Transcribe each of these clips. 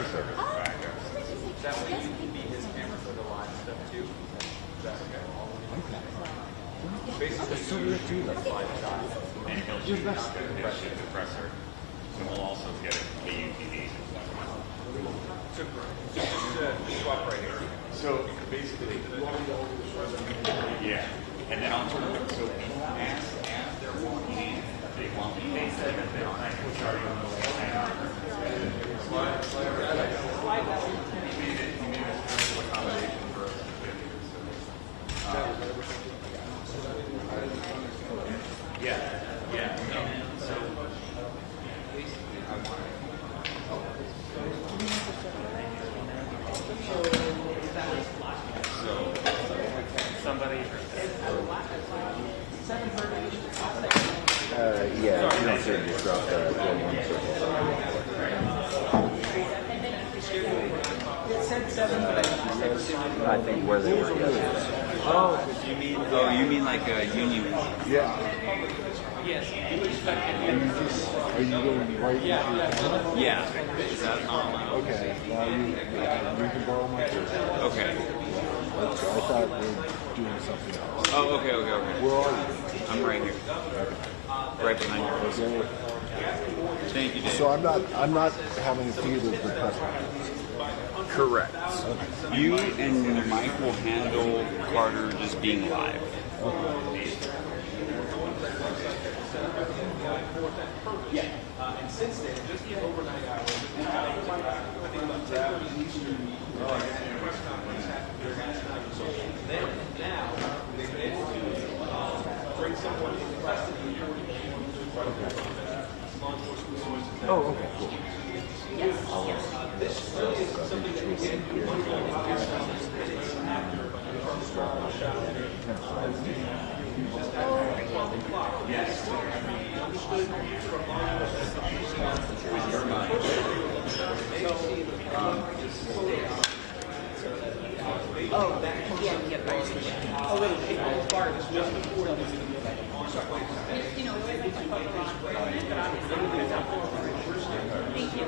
That way you can be his camera for the live stuff too. That's okay. Basically, so we're doing the slide shot. And he'll shoot the compressor. And we'll also get a KUTV. So just swap right here. So basically, yeah. And then I'll turn it. So as they're walking in, they want me. They said that they're like, which are you on the way? Slide. He made a special accommodation for us. Yeah. So basically, I want somebody. Yeah, you don't say just drop that. I think where they were yesterday. You mean like a union? Yeah. Yes. And you just, are you going right into your camera? Yeah. Is that Okay. Well, you can borrow my camera. Okay. Let's go. I thought we were doing something else. Oh, okay. Where are you? I'm right here. Right behind you. Okay. Thank you, Dave. So I'm not having a feed of the press conference. Correct. Okay. You and Mike will handle Carter just being live. Okay. Yeah, and since then, just the overnight hours, I think about 10:30 Eastern, press conference happened here last night. So then and now, they've been able to bring someone into custody in order to law enforcement sources. Oh, okay, cool. Yes. This really is something that we get into one minutes after Yes. Oh, yeah, right. A little bit. Part of this just before the You know, but obviously, thank you.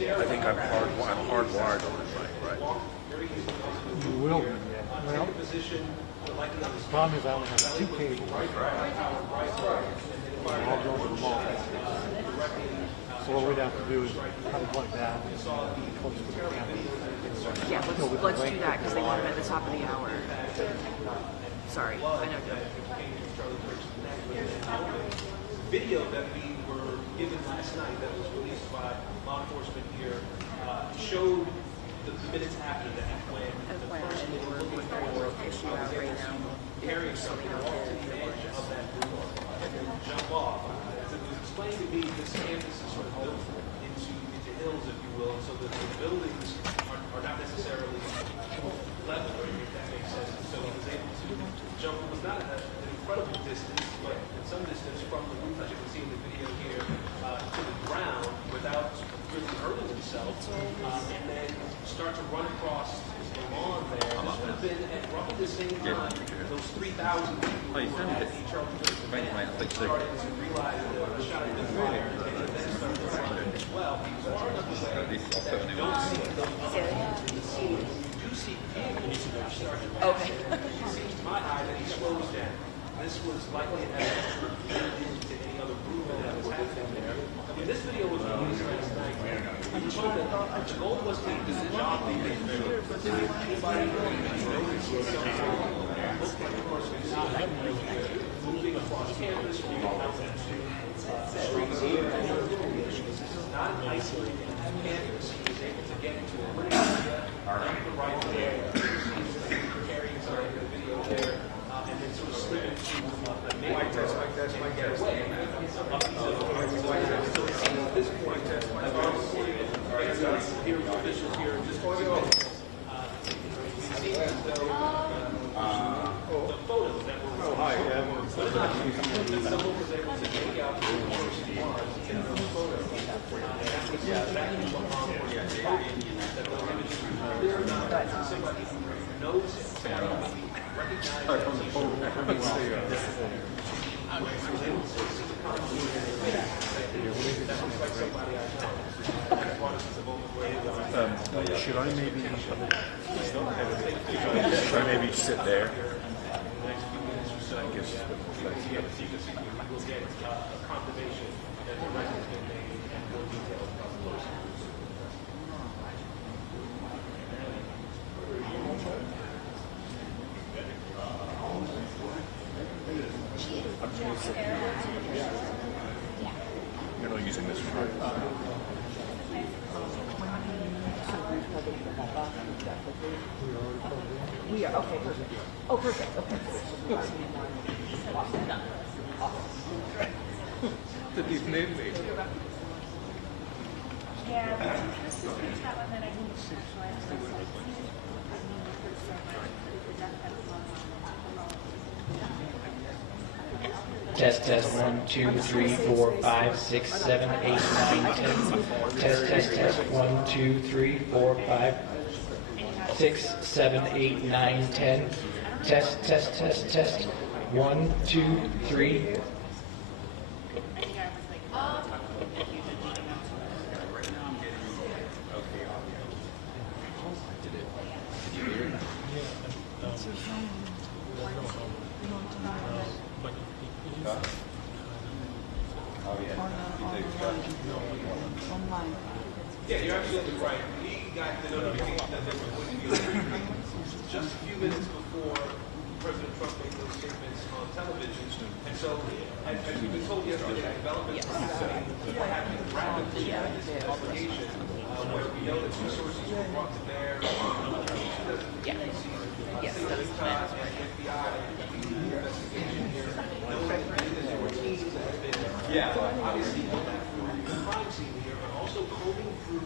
I think I'm hardwired on this mic, right? You will be, yeah. Well, the problem is I only have 2 cables. They're all going to the mall. So what we'd have to do is kind of plug down close to the camera. Yeah, let's do that because they want them at the top of the hour. Sorry, I know. Video that we were given last night that was released by law enforcement here showed the minutes after that when the person they were looking for carrying something off to the edge of that room and then jump off. As it was explained to me, this campus is sort of built into hills, if you will, so that the buildings are not necessarily level, if that makes sense. So he was able to jump. It was not an incredible distance, but in some distance from the roof, as you can see in the video here, to the ground without really hurting himself, and then start to run across the lawn there. This would have been at roughly the same time those 3,000 people who were at the Charlie Kirk started to realize that the shot had been fired, and then started to run as well. He was far enough away that you don't see them the scene. You do see vehicles start to pass. Okay. It seems to my eye that he slows down. This was likely an effort to get into any other movement that was happening there. I mean, this video was released last night. We were told that the goal was to do the job they did. Anybody noticed looked like the person was moving across campus, moving out to the streets here. This is not an isolated campus. He was able to get into a little area, the right there, carrying some of the video there, and then sort of slip into a neighborhood and get away. So it seems at this point that as we're recording it, here with officials here, just it seems as though the photos that were someone was able to take out the first one in those photos. And that was exactly what law enforcement did. That those images were clear enough that somebody who knows him recognized that he Should I maybe sit there? I guess. We'll get a confirmation that the record has been made and more details about the person. You're not using this one, right? We are, okay, perfect. Oh, perfect, okay. Did these move me? Yeah, this is the chat one that I can actualize. Test, test, 1, 2, 3, 4, 5, 6, 7, 8, 9, 10. Test, test, test, 1, 2, 3, 4, 5, 6, 7, 8, 9, 10. Test, test, test, test. 1, 2, 3. Yeah, you're absolutely right. We got the notification that there was going to be a briefing just a few minutes before President Trump made those statements on television. And so, as we've been told yesterday, developments are happening rapidly in this investigation, where we know that two sources were brought to bear. Yes, and FBI investigation here. Knowing that there were teams that have been obviously on that crime scene here, but also combing through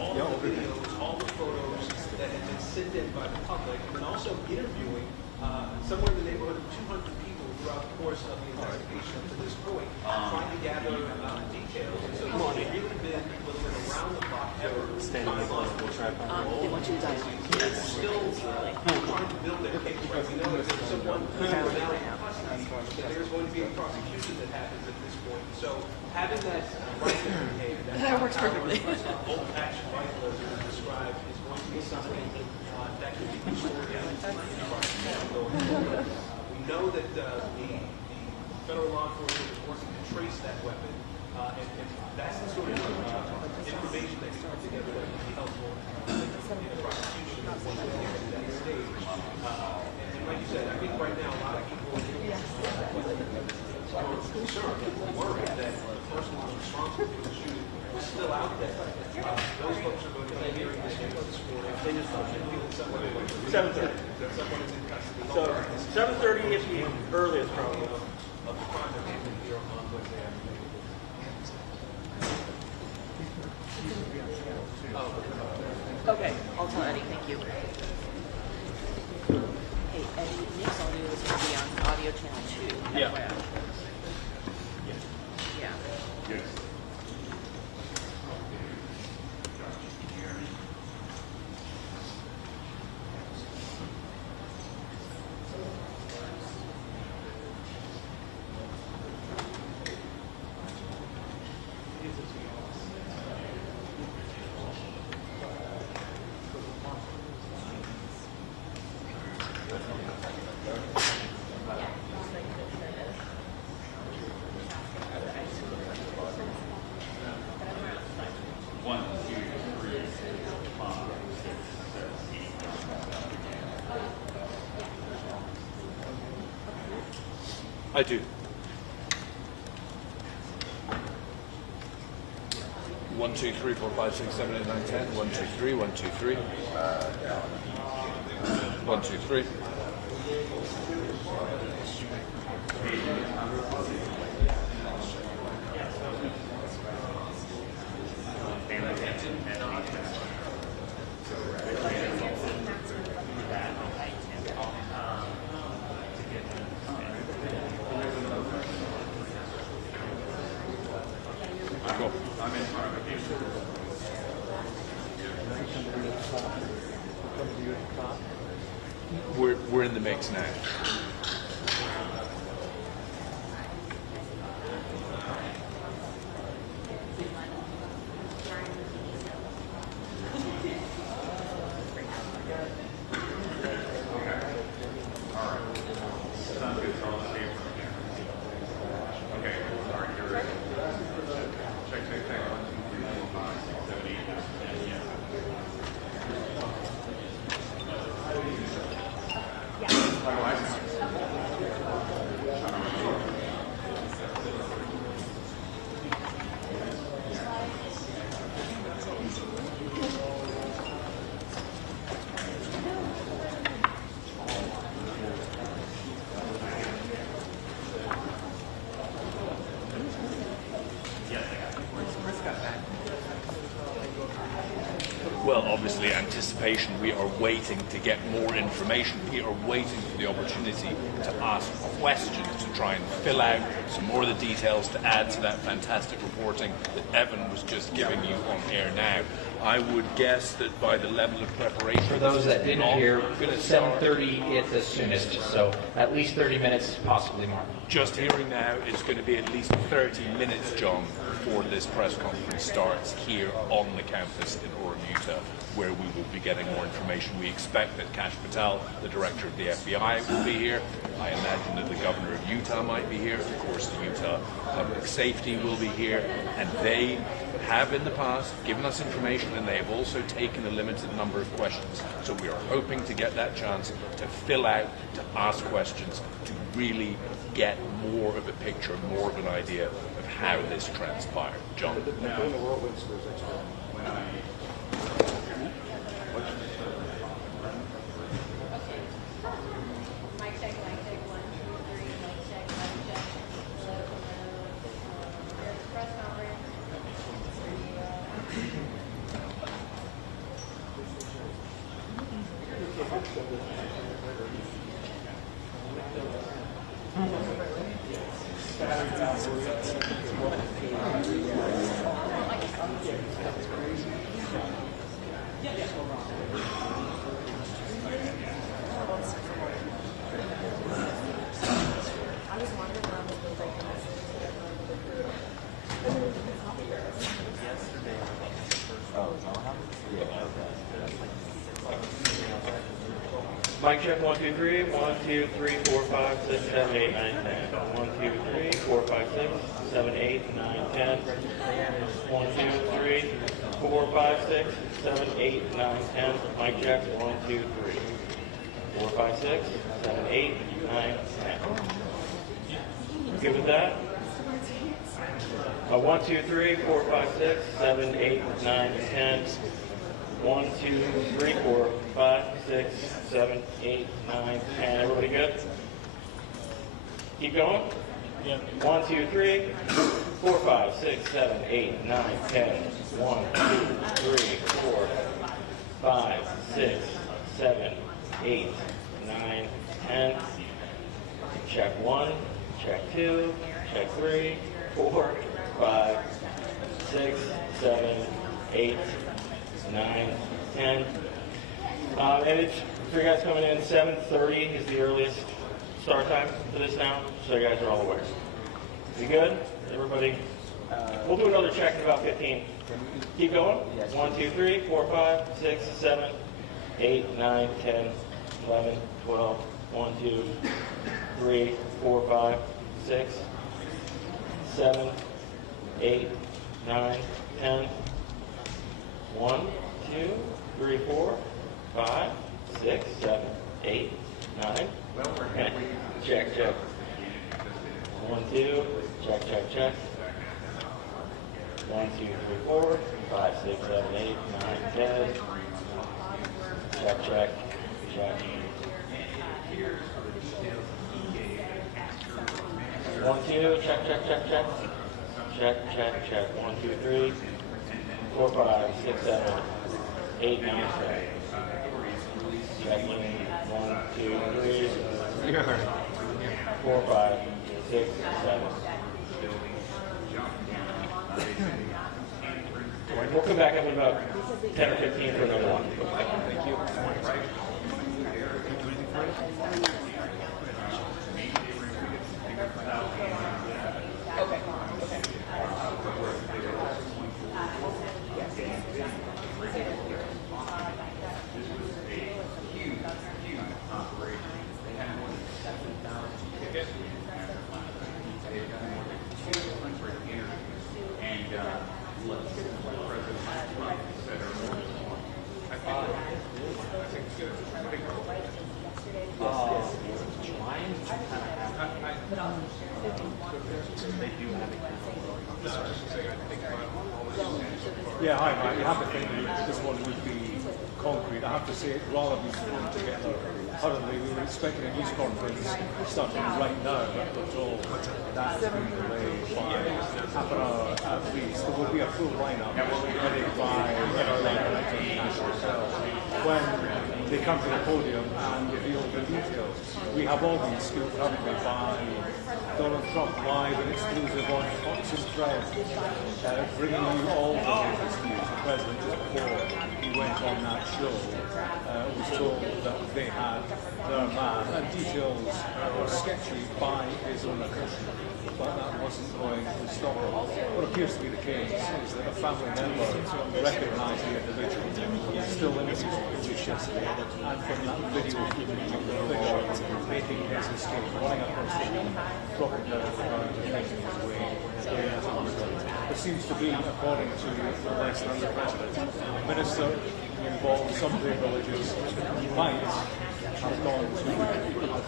all the videos, all the photos that have been sent in by the public, and then also interviewing somewhere in the neighborhood of 200 people throughout the course of the investigation up to this point, trying to gather details. And so it's really been a little bit around the clock effort. They want you to die. Still trying to build their case, right? We know that there's someone who's now in custody, that there's going to be a prosecution that happens at this point. So having that right in your hand, That works perfectly. old action rifle, as it was described, is going to be something that could be restored in prosecution going forward. We know that the federal law enforcement is working to trace that weapon, and that's the sort of information that can come together that can be helpful in the prosecution once we get to that stage. And like you said, I think right now a lot of people are concerned and worried that the person who was responsible for the shooting was still out there. Those folks are going to be hearing this news this morning. They just don't feel that someone is 7:30. someone is in custody. So 7:30 is the earliest probably. Of the crime that happened here on Wednesday afternoon. Okay, I'll tell Eddie, thank you. Hey, Eddie, Nick's audio is going to be on audio channel 2. Yeah. FYI. Yeah. Yes. I do. 1, 2, 3, 4, 5, 6, 7, 8, 9, 10. 1, 2, 3, 1, 2, 3. 1, 2, 3. Cool. We're in the mix now. Well, obviously, anticipation. We are waiting to get more information. We are waiting for the opportunity to ask questions, to try and fill out some more of the details, to add to that fantastic reporting that Evan was just giving you on air now. I would guess that by the level of preparation... For those that didn't hear, 7:30 at the soonest, so at least 30 minutes, possibly more. Just hearing now, it's going to be at least 30 minutes, John, before this press conference starts here on the campus in Orem, Utah, where we will be getting more information. We expect that Kash Patel, the director of the FBI, will be here. I imagine that the governor of Utah might be here. Of course, the Utah Public Safety will be here. And they have in the past given us information, and they have also taken a limited number of questions. So we are hoping to get that chance to fill out, to ask questions, to really get more of a picture, more of an idea of how this transpired. John. Mic check, 1, 2, 3. 1, 2, 3, 4, 5, 6, 7, 8, 9, 10. 1, 2, 3, 4, 5, 6, 7, 8, 9, 10. 1, 2, 3, 4, 5, 6, 7, 8, 9, 10. Mic check, 1, 2, 3. 4, 5, 6, 7, 8, 9, 10. Good with that? 1, 2, 3, 4, 5, 6, 7, 8, 9, 10. 1, 2, 3, 4, 5, 6, 7, 8, 9, 10. Everybody good? Keep going? Yeah. 1, 2, 3, 4, 5, 6, 7, 8, 9, 10. 1, 2, 3, 4, 5, 6, 7, 8, 9, 10. Check 1, check 2, check 3, 4, 5, 6, 7, 8, 9, 10. And it's for you guys coming in, 7:30 is the earliest start time for this now, so you guys are all aware. You good? Everybody? We'll do another check in about 15. Keep going. 1, 2, 3, 4, 5, 6, 7, 8, 9, 10, 11, 12. 1, 2, 3, 4, 5, 6, 7, 8, 9, 10. 1, 2, 3, 4, 5, 6, 7, 8, 9. Okay. Check, check. 1, 2, check, check, check. 1, 2, 3, 4, 5, 6, 7, 8, 9, 10. Check, check, check. 1, 2, check, check, check, check. Check, check, check. 1, 2, 3, 4, 5, 6, 7, 8, 9, 10. Checking. 1, 2, 3, 4, 5, 6, 7. We'll come back up in about 10 or 15 for another one. Thank you. Yeah, hi, Mike. You have to think that this one would be concrete. I have to say it rather be thrown together. Suddenly, we were expecting a news conference starting right now, but we're told that's been delayed by half an hour at least. There will be a full lineup ready by when they come to the podium and reveal the details. We have all been scooped, haven't we, by Donald Trump live and exclusive on Fox and Fred, bringing you all the latest news. The president, just before he went on that show, was told that they had their man, and details were sketchy by his own admission, but that wasn't going to stop him. What appears to be the case is that a family member recognised the individual, still in his position, and from that video footage of the figure making his escape, running across the room, dropping down the ground and making his way in. There seems to be, according to the list and the president, a minister involved, somebody religious, might have gone to the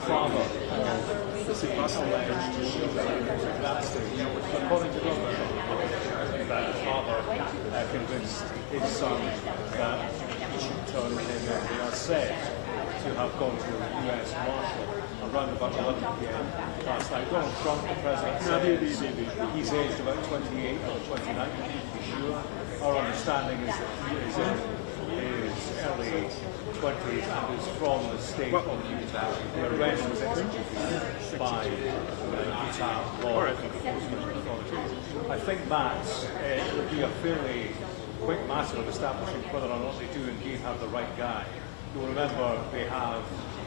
father of the alleged that stage. According to government, that father convinced his son that he should turn him in. They are said to have gone to a US Marshal around about 11 p.m. last night. Donald Trump, the president, said he's aged about 28 or 29, to be sure. Our understanding is that he is in his early 20s and is from the state of Utah. The arrest was executed by Utah law enforcement authorities. I think that it would be a fairly quick matter of establishing whether or not they do indeed have the right guy. You'll remember they have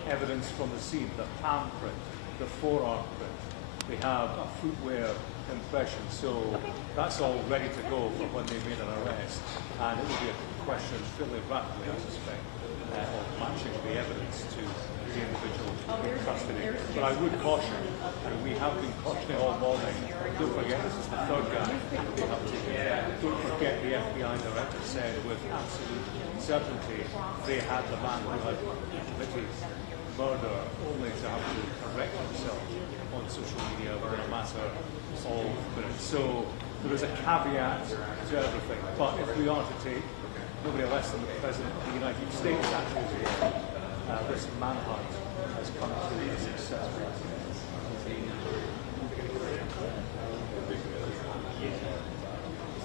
evidence from the scene, the palm print, the forearm print. They have a footwear impression, so that's all ready to go for when they made an arrest. And it will be a question fairly rapidly, I suspect, of matching the evidence to the individual in custody. But I would caution, and we have been cautioning all morning, don't forget this is the third guy they have taken. Don't forget the FBI director said with absolute certainty they had the man who had committed murder only to have to correct himself on social media within a matter of minutes. So there is a caveat to everything. But if we are to take nobody less than the President of the United States actually, this manhunt has come to a success.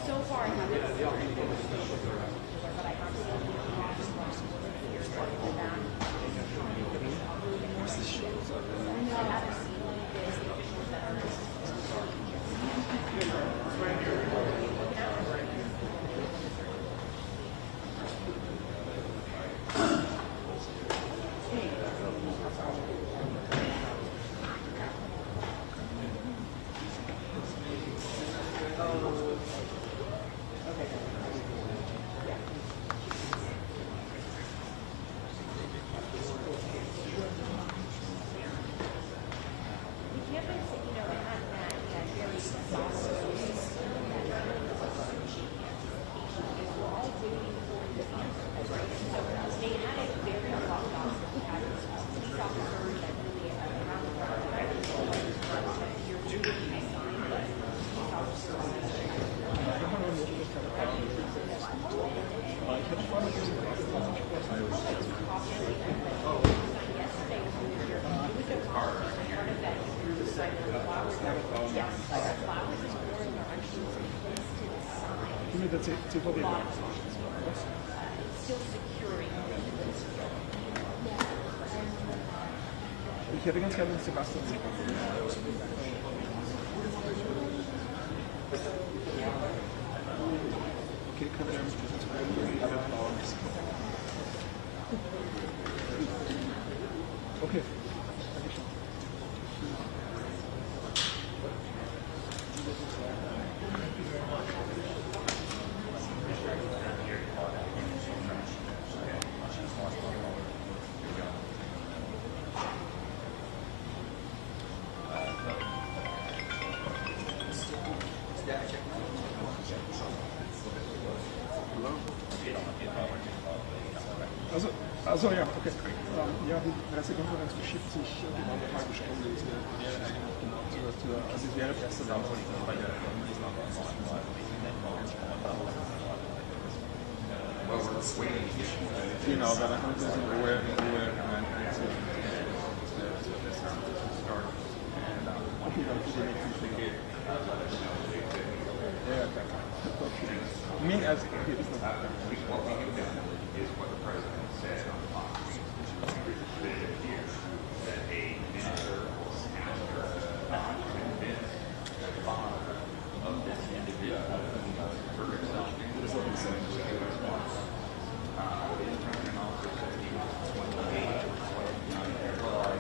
So far, I haven't Ich hätte ganz gerne mit Sebastian gesprochen. Okay, könnt ihr mich bitte zu Okay. Also ja, okay. Ja, die Pressekonferenz verschiebt sich genau eine halbe Stunde. Es wäre genau also es wäre Presseland. Genau, weil dann kommt es in Ruhe Okay, dann mean as what we have done is what the president said on Fox News. That it appears that a minister or pastor convinced the father of this individual for himself. The president also said he was 28 or 29 years old.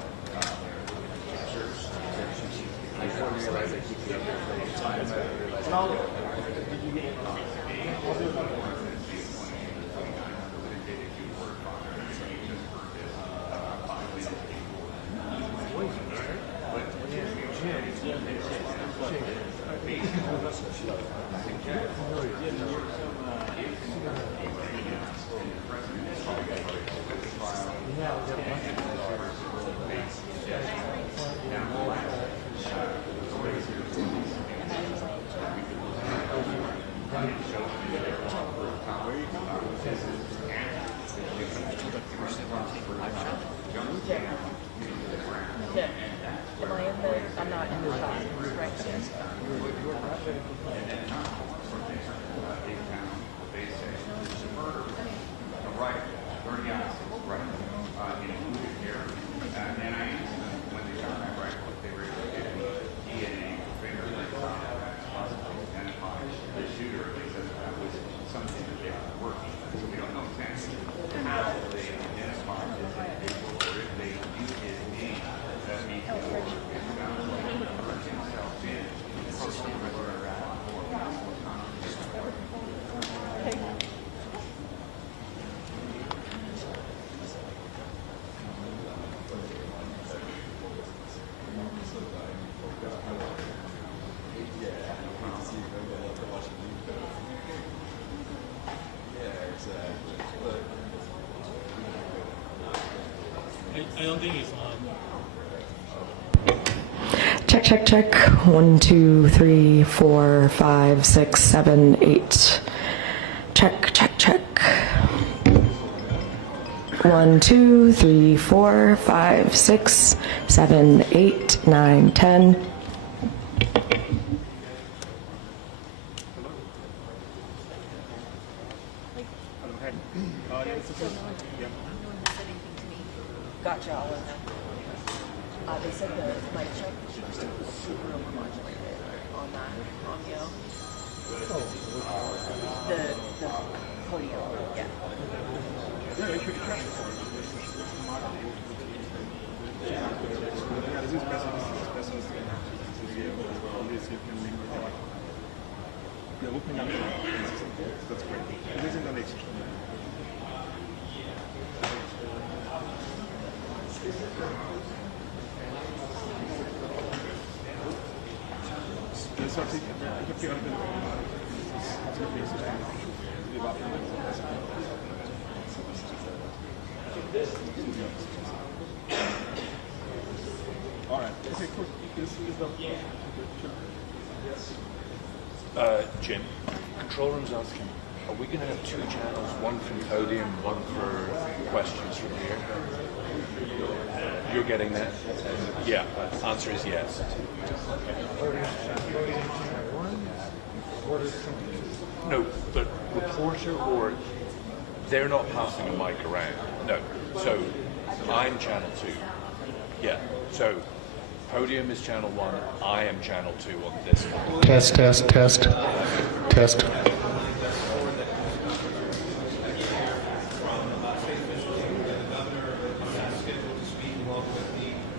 I'm not in the top, right? I don't think it's on. Check, check, check. 1, 2, 3, 4, 5, 6, 7, 8. Check, check, check. 1, 2, 3, 4, 5, 6, 7, 8, 9, 10. Gotcha, all of them. They said the mic check was super overmodulated on that audio. The podium, yeah. That's great. This is the next one. All right. Okay, cool. This is the Jim, control room's asking, are we going to have two channels, one from podium, one for questions from here? You're getting that? Yeah, answer is yes. No, but reporter or they're not passing a mic around. No. So I'm channel 2. Yeah. So podium is channel 1. I am channel 2 on this one. test.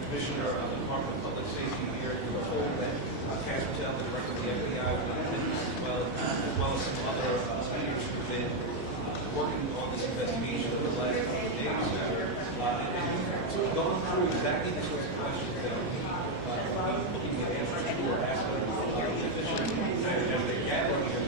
Commissioner of the Department of Public Safety here in the whole that Casper Tell, the director of the FBI, as well as some other leaders who've been working on this investigation over the last couple of days. And going through exactly the sorts of questions that we looking at answers to or asking the officials as they gather here.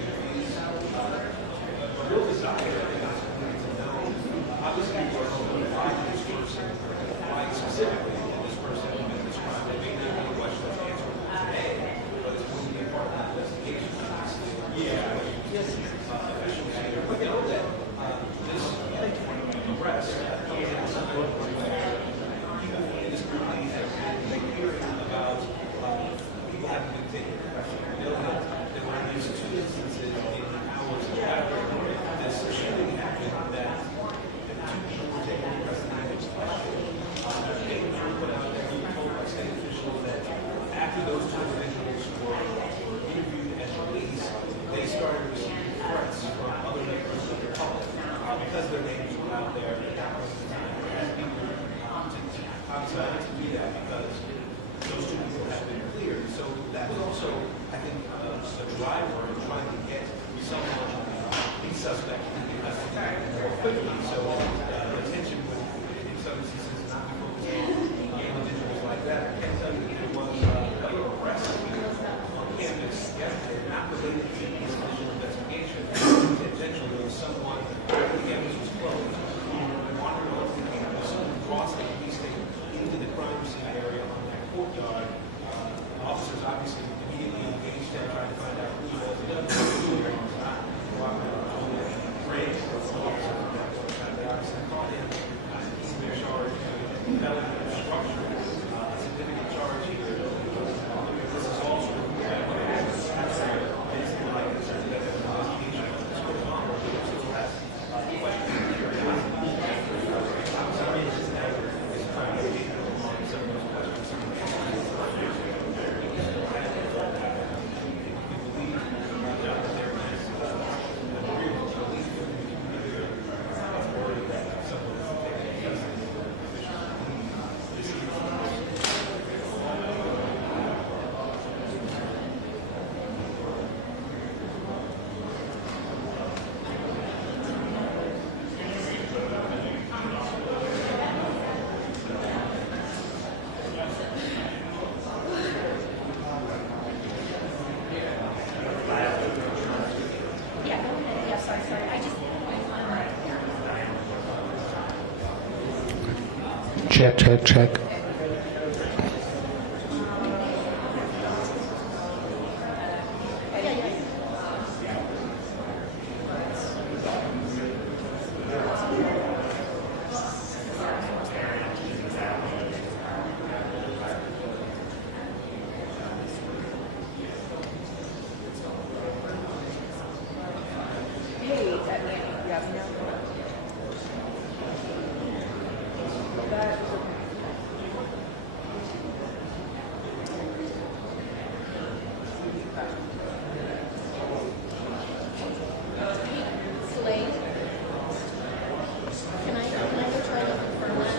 driver and trying to get someone, these suspects, more quickly. So attention would, in some instances, not be focused on individuals like that. I can tell you that there was quite a press on campus yesterday, not related to this initial investigation. Intentionally, there was someone, the campus was closed, wandering off the campus, crossed the police station into the crime scene area on that courtyard. Officers obviously immediately engaged in trying to find out who he was. The other who he was not. Afraid of the officers at that point. They obviously caught him. He's been charged with felony obstruction. A significant charge here. This is also basically like this investigation that's going on. It still has questions here. Check, check, check. Hey, is that Nancy? You have now? That was okay. Slade. Can I go try to confirm that?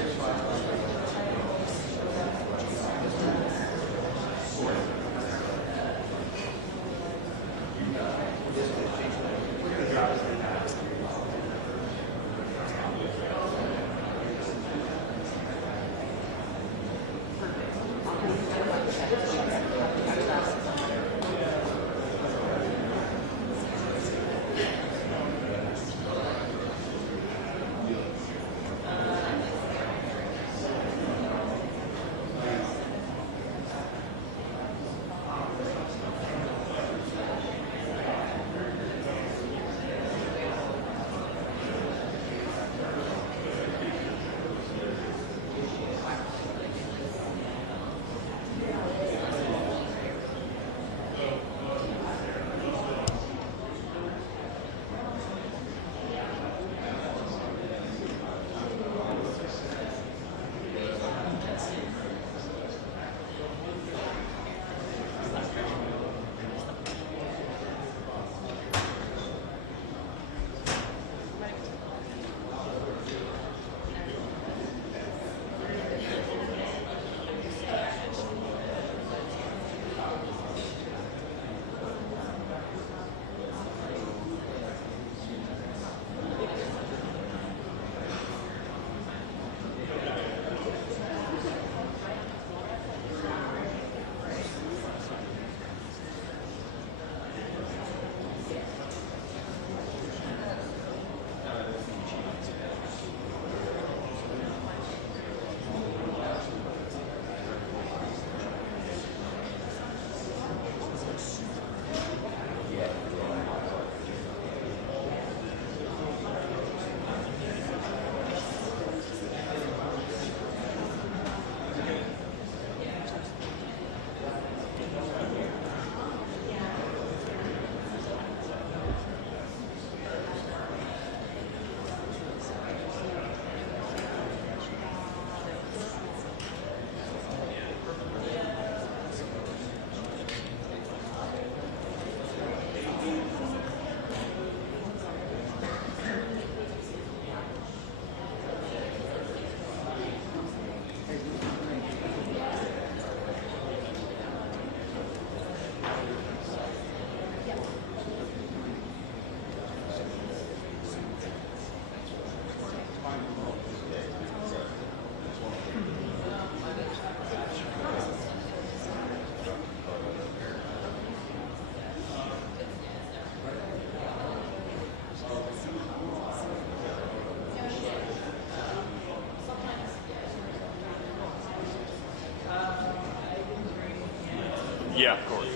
Yeah, of course.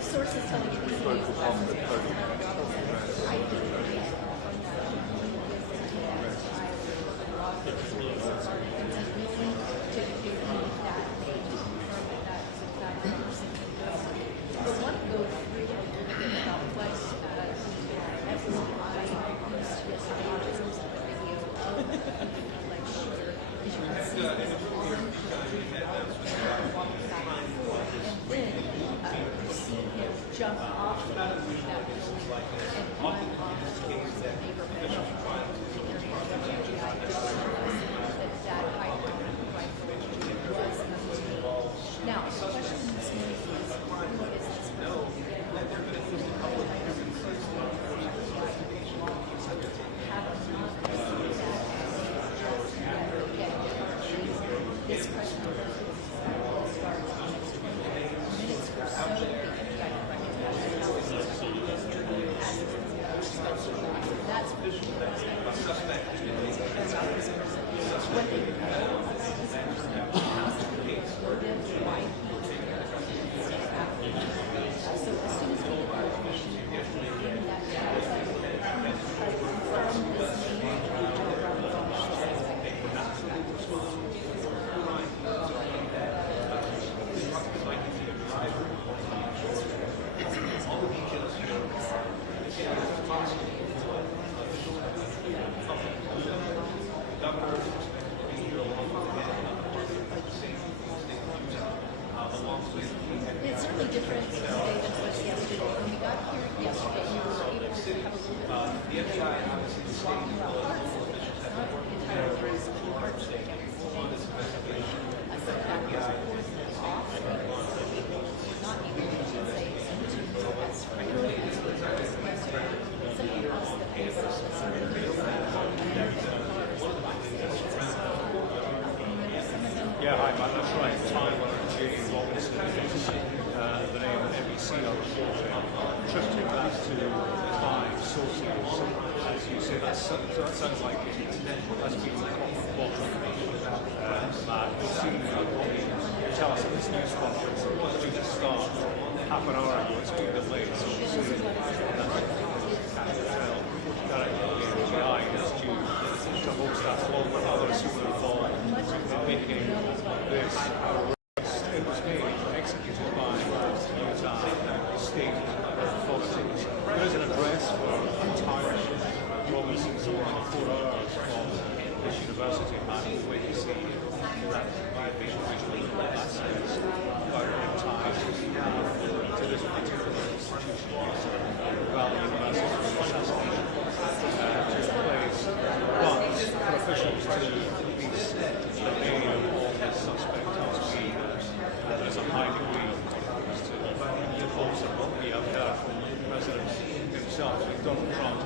Sources telling you this Focus on the 30 minutes of the press. I did jump off of that building and run off towards the neighborhood. That high-powered rifle was obtained. Now, the question this morning is, who is this This press conference will start in the next 20 minutes or so. That's what they why so as soon as we get information that confirm this It's certainly different today than it was yesterday. When we got here yesterday, we were able to have a little bit of walking around parts of it. It's not entirely parts of it. So that was off. We're not able to say something as frequently as we were yesterday. Something else that we saw was some of the Yeah, hi, Matt. That's right. Tyler J. Robinson is the name of NBC reporting. Trusting back to 5 sources. As you say, that sounds like it has been bottom. Matt, we'll see what you tell us at this news conference. It was due to start half an hour ago. It's been delayed, so we'll see. AGI is due to host that along with others who were involved in making this arrest. It was made, executed by Utah state authorities. There is an address for Tyler Robinson's over 4 hours from this university, and we'll wait to see that what that says about the ties to this particular institution. Valley University assassination took place, but for officials to release the name of the suspect has been there's a high degree of confidence to the hopes of what we have heard from the President himself. Donald Trump,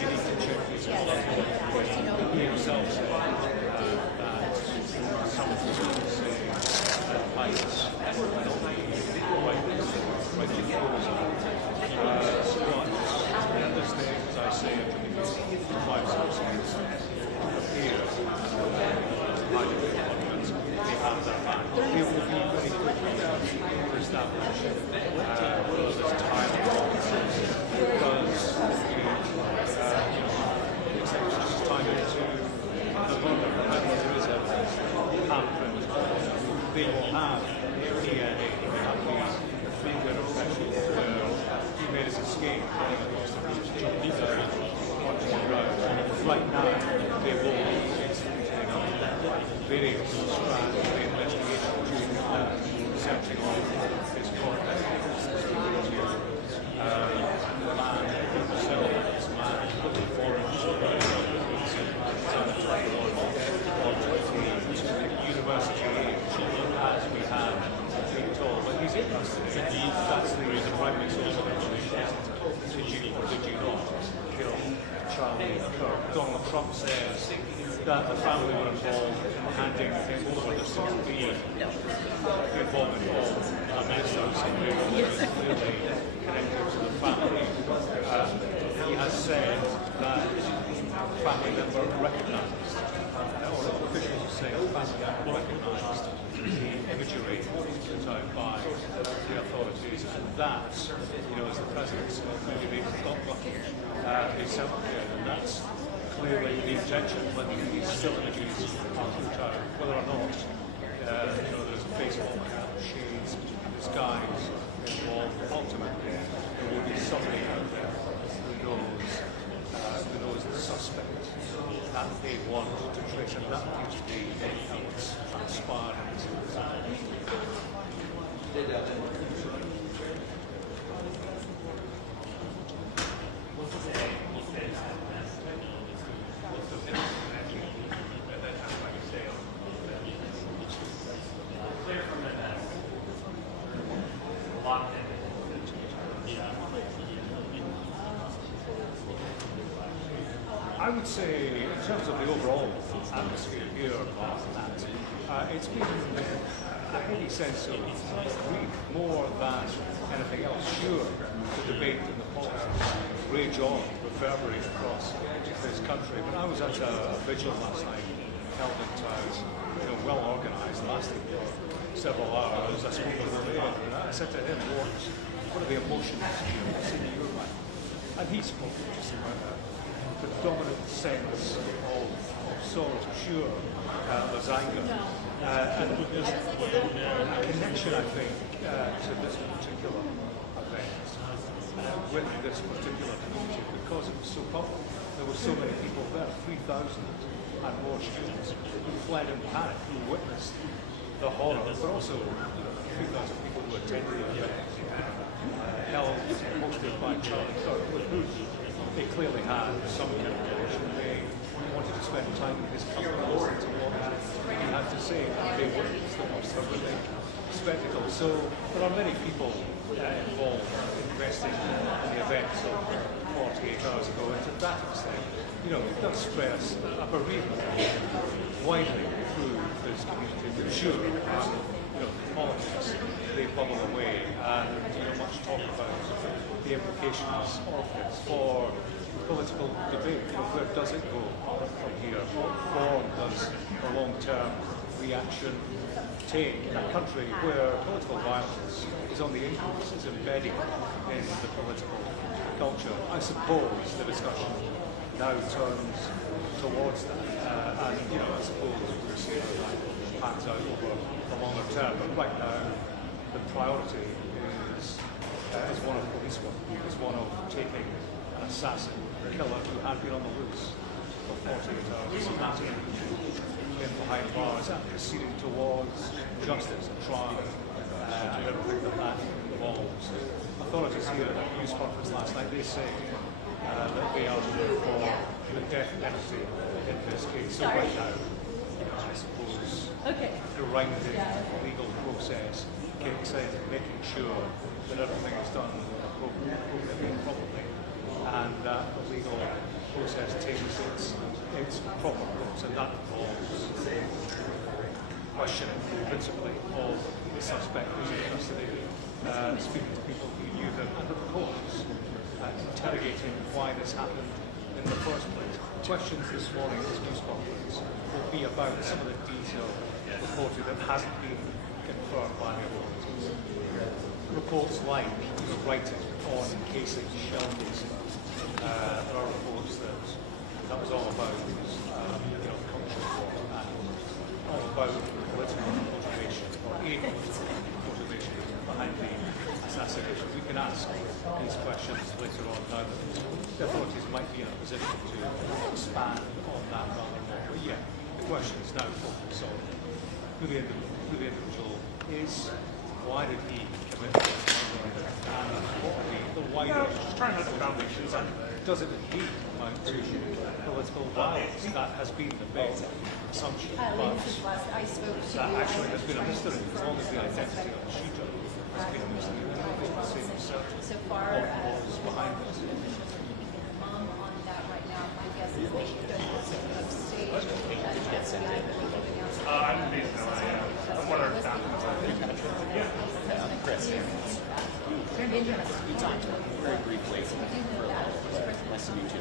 you need to check these he himself said that some of the people say that ISIS will not be quite proposal. At this stage, as I say, the 5 sources appear high degree of confidence. They have that back. They will be very quickly to establish whether there's time because it's time into November, and there is evidence handprint. They will have DNA, they have the finger impression where he made his escape running across the beach, jumped down on one road. Right now, they will be executing various strands of the investigation during searching on his contact. The man himself, this man, looking for university as we have been told. But he's interested. Indeed, that's the primary source of information. Did you not kill Charlie Kirk? Donald Trump says that the family were involved in handing him over the 60 the involvement of ministers and clearly connected to the family. He has said that family member recognises hasn't recognised the imagery put out by the authorities, and that, you know, as the President's maybe made thought lucky, is out there, and that's clearly the intention when these still images are put out, whether or not you know, there's a baseball cap, shades, disguise involved. Ultimately, there will be somebody out there who knows the suspect that they want to trace, and that needs to be how it's transpired in this case. I would say, in terms of the overall atmosphere here, that it's been a heavy sense of grief more than anything else. Sure, the debate and the politics rage on, reverberate across this country. But I was at a vigil last night, held at you know, well organised, lasting for several hours. I spoke with the mayor, and I said to him, what are the emotions what's in your mind? And he spoke just about the dominant sense of sorrow, sure, there's anger, and there's a connection, I think, to this particular event with this particular community because it was so popular. There were so many people there, 3,000 and more students who fled in panic, who witnessed the horror, but also 3,000 people who attended the event, held, hosted by Charlie Kirk, with whom they clearly had some connection. They wanted to spend time with his company, listen to what he had to say. They witnessed the most horrific spectacle. So there are many people involved investing in the events of 48 hours ago, and to that extent, you know, it does stress a bereavement widely through this community. But sure, you know, politics, they bubble away, and you know, much talk about the implications of this for political debate. You know, where does it go from here? What form does the long-term reaction take in a country where political violence is on the increase, is embedded in the political culture? I suppose the discussion now turns towards that, and you know, I suppose we're seeing that pans out over the longer term. But right now, the priority is one of police work, is one of taking an assassin, a killer who had been on the loose for 48 hours, imagine in behind bars and proceeding towards justice and trial and everything that involves. Authorities here at the news conference last night, they say that they are looking for the death penalty in this case. So right now, I suppose the grinding legal process kicks in, making sure that everything is done appropriately and properly, and that the legal process takes its proper course, and that involves questioning principally of the suspect who's in custody, speaking to people who knew them, and of course interrogating why this happened in the first place. Questions this morning at this news conference will be about some of the detail reported that hasn't been confirmed by the authorities. Reports like writing on casing, shell casings. There are reports that was all about culture and all about political motivation or a political motivation behind the assassination. We can ask these questions later on now that the authorities might be in a position to expand on that rather more. But yeah, the question is now focused on who the individual is, why did he commit this murder, and what are the wider foundations, and does it indeed amount to political violence? That has been the big assumption, but that actually has been a mystery as long as the identity of the shooter has been a mystery. So far, was behind this. On that right now, my guess is they should go upstage. I'm based in LA. I'm one of our staff. Chris. We talked very briefly. Nice to meet you.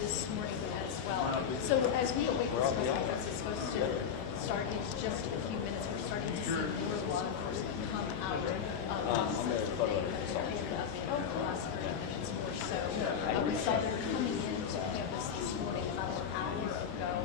This morning as well. So as we await this press conference, supposed to start in just a few minutes. We're starting to see more law enforcement come out of the last 30 minutes or so. We saw them coming into campus this morning about an hour ago.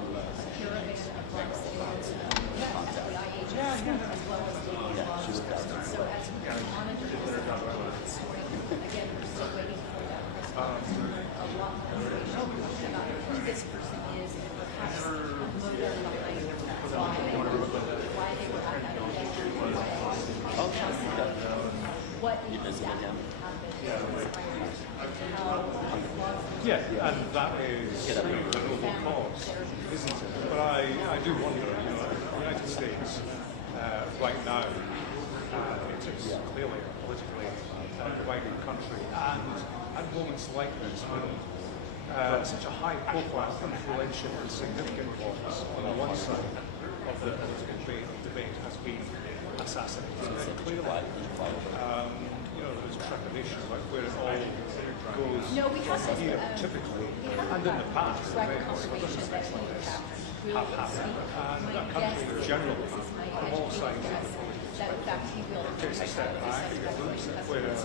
Caravan of bikes the IHS as well as the law enforcement. So as we monitor this morning, again, we're still waiting for that press conference. A lot more information about who this person is and perhaps a motive behind why they were at that event, what exactly happened, Yeah, and that is a noble cause, isn't it? But I do wonder, the United States right now, it is clearly a politically divided country, and at moments like this, when such a high-profile, influential, and significant voice on the one side of the political debate has been assassinated, and clearly, there's trepidation about where it all goes from here, typically, and in the past, events of things like this have happened, and that country generally, on all sides of the political spectrum, takes a step back, looks at where the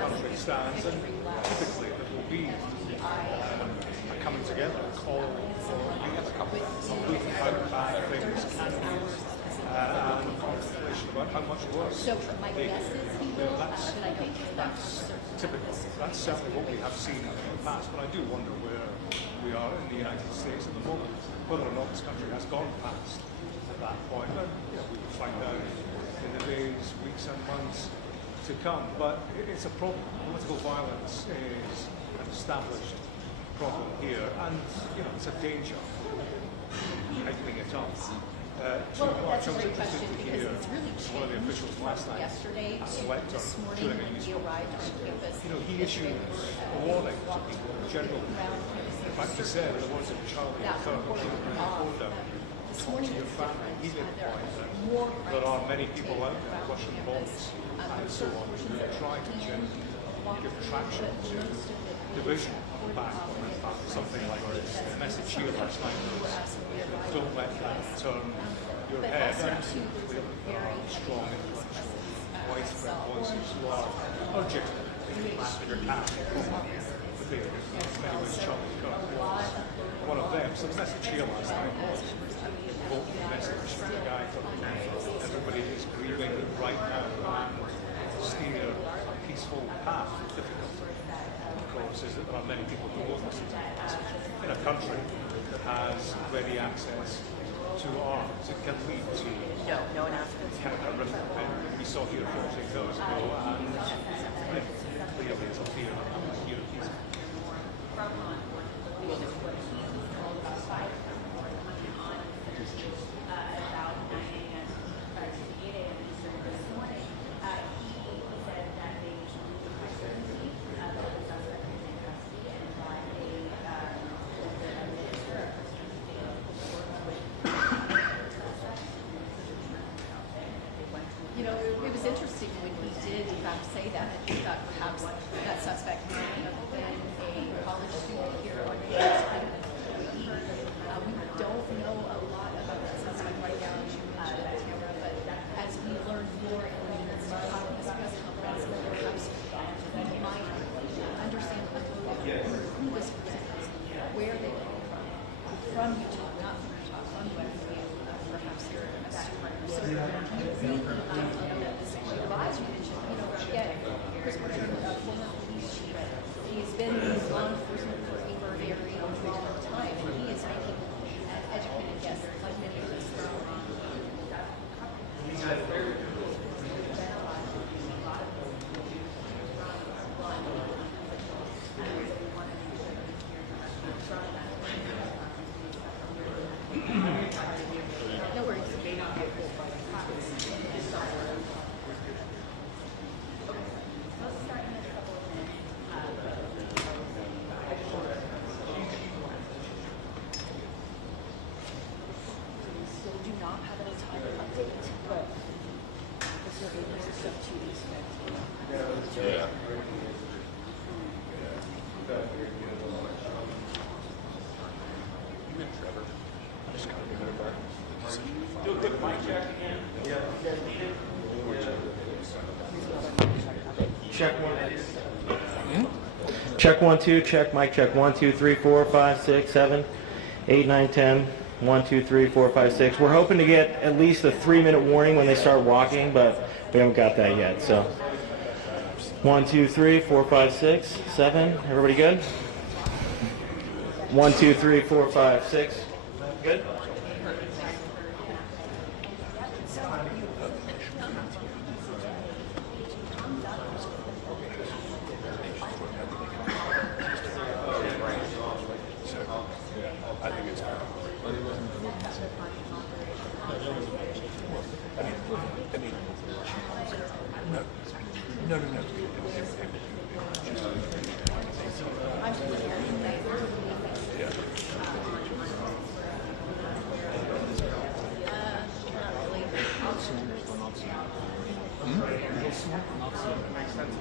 country stands, and typically there will be a coming together, a call for looking how bad things can be, and contemplation about how much worse they can be. That's typical. That's certainly what we have seen in the past, but I do wonder where we are in the United States at the moment, whether or not this country has gone past at that point. And we will find out in the days, weeks and months to come. But it's a problem. Political violence is an established problem here, and it's a danger heightening it up. Well, that's a great question because it's really one of the officials last night yesterday to this morning when we arrived on campus. He issued a warning to people in general. In fact, he said, in the words of Charlie Kirk, this morning your family, he made the point that there are many people out there, Russian bombs and so on, who are trying to give traction to division back on something like this. The message here last night was, don't let that turn your head. And strong, influential, widespread voices who are urging your task. In many ways, Charlie Kirk was one of them. So the message here last night was, vote the message from the guy talking about everybody is grieving right now and steer a peaceful path. Difficult, of course, is that there are many people who won't listen to the message. In a country that has ready access to arms, it can lead to no announcements. Horrific event we saw here 14 years ago, and clearly it's a fear that here is. It was interesting when he did, in fact, say that, and he thought perhaps that suspect might have been a college student here on campus, an employee. We don't know a lot about that suspect right now, as you mentioned, Tamara, but as we learn more in the midst of this press conference, perhaps we might understand a little bit who this person is, where they came from Utah, not from Utah, from Westview, perhaps here in a student. So we really as you mentioned, again, Chris Porter, a former police chief, he has been in law enforcement for a very long time, and he is making an educated guess, like many of us. No worries. Yeah. Trevor. I just got to give it a break. Do a quick mic check again. Check one. Check 1 2. Check mic check 1 2 3 4 5 6 7 8 9 10. 1 2 3 4 5 6. We're hoping to get at least a 3-minute warning when they start walking, but we haven't got that yet. So 1 2 3 4 5 6 7. Everybody good? 1 2 3 4 5 6. Good.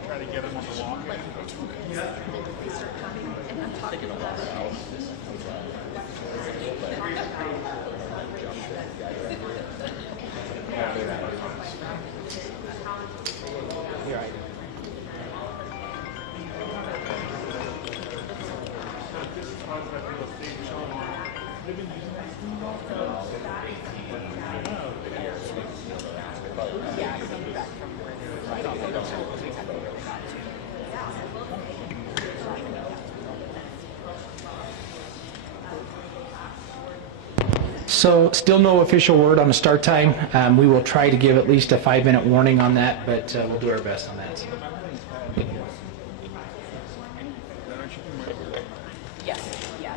Try to get him on the walk. So still no official word on the start time. We will try to give at least a 5-minute warning on that, but we'll do our best on that. Yes, yeah.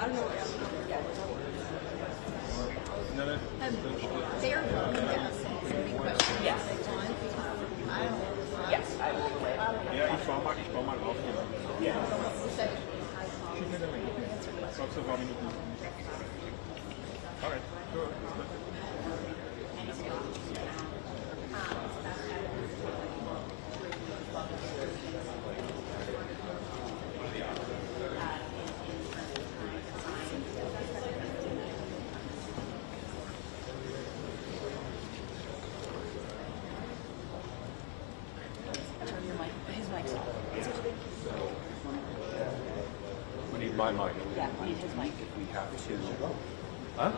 I don't know what else. They're going to ask any questions Yes. they want. Yes, I will. Ja, ich fahr mal rauf. Yeah. Sagst du, war Minuten. Alright, good. Turn your mic. His mic's off. We need my mic. Yeah, we need his mic. Huh?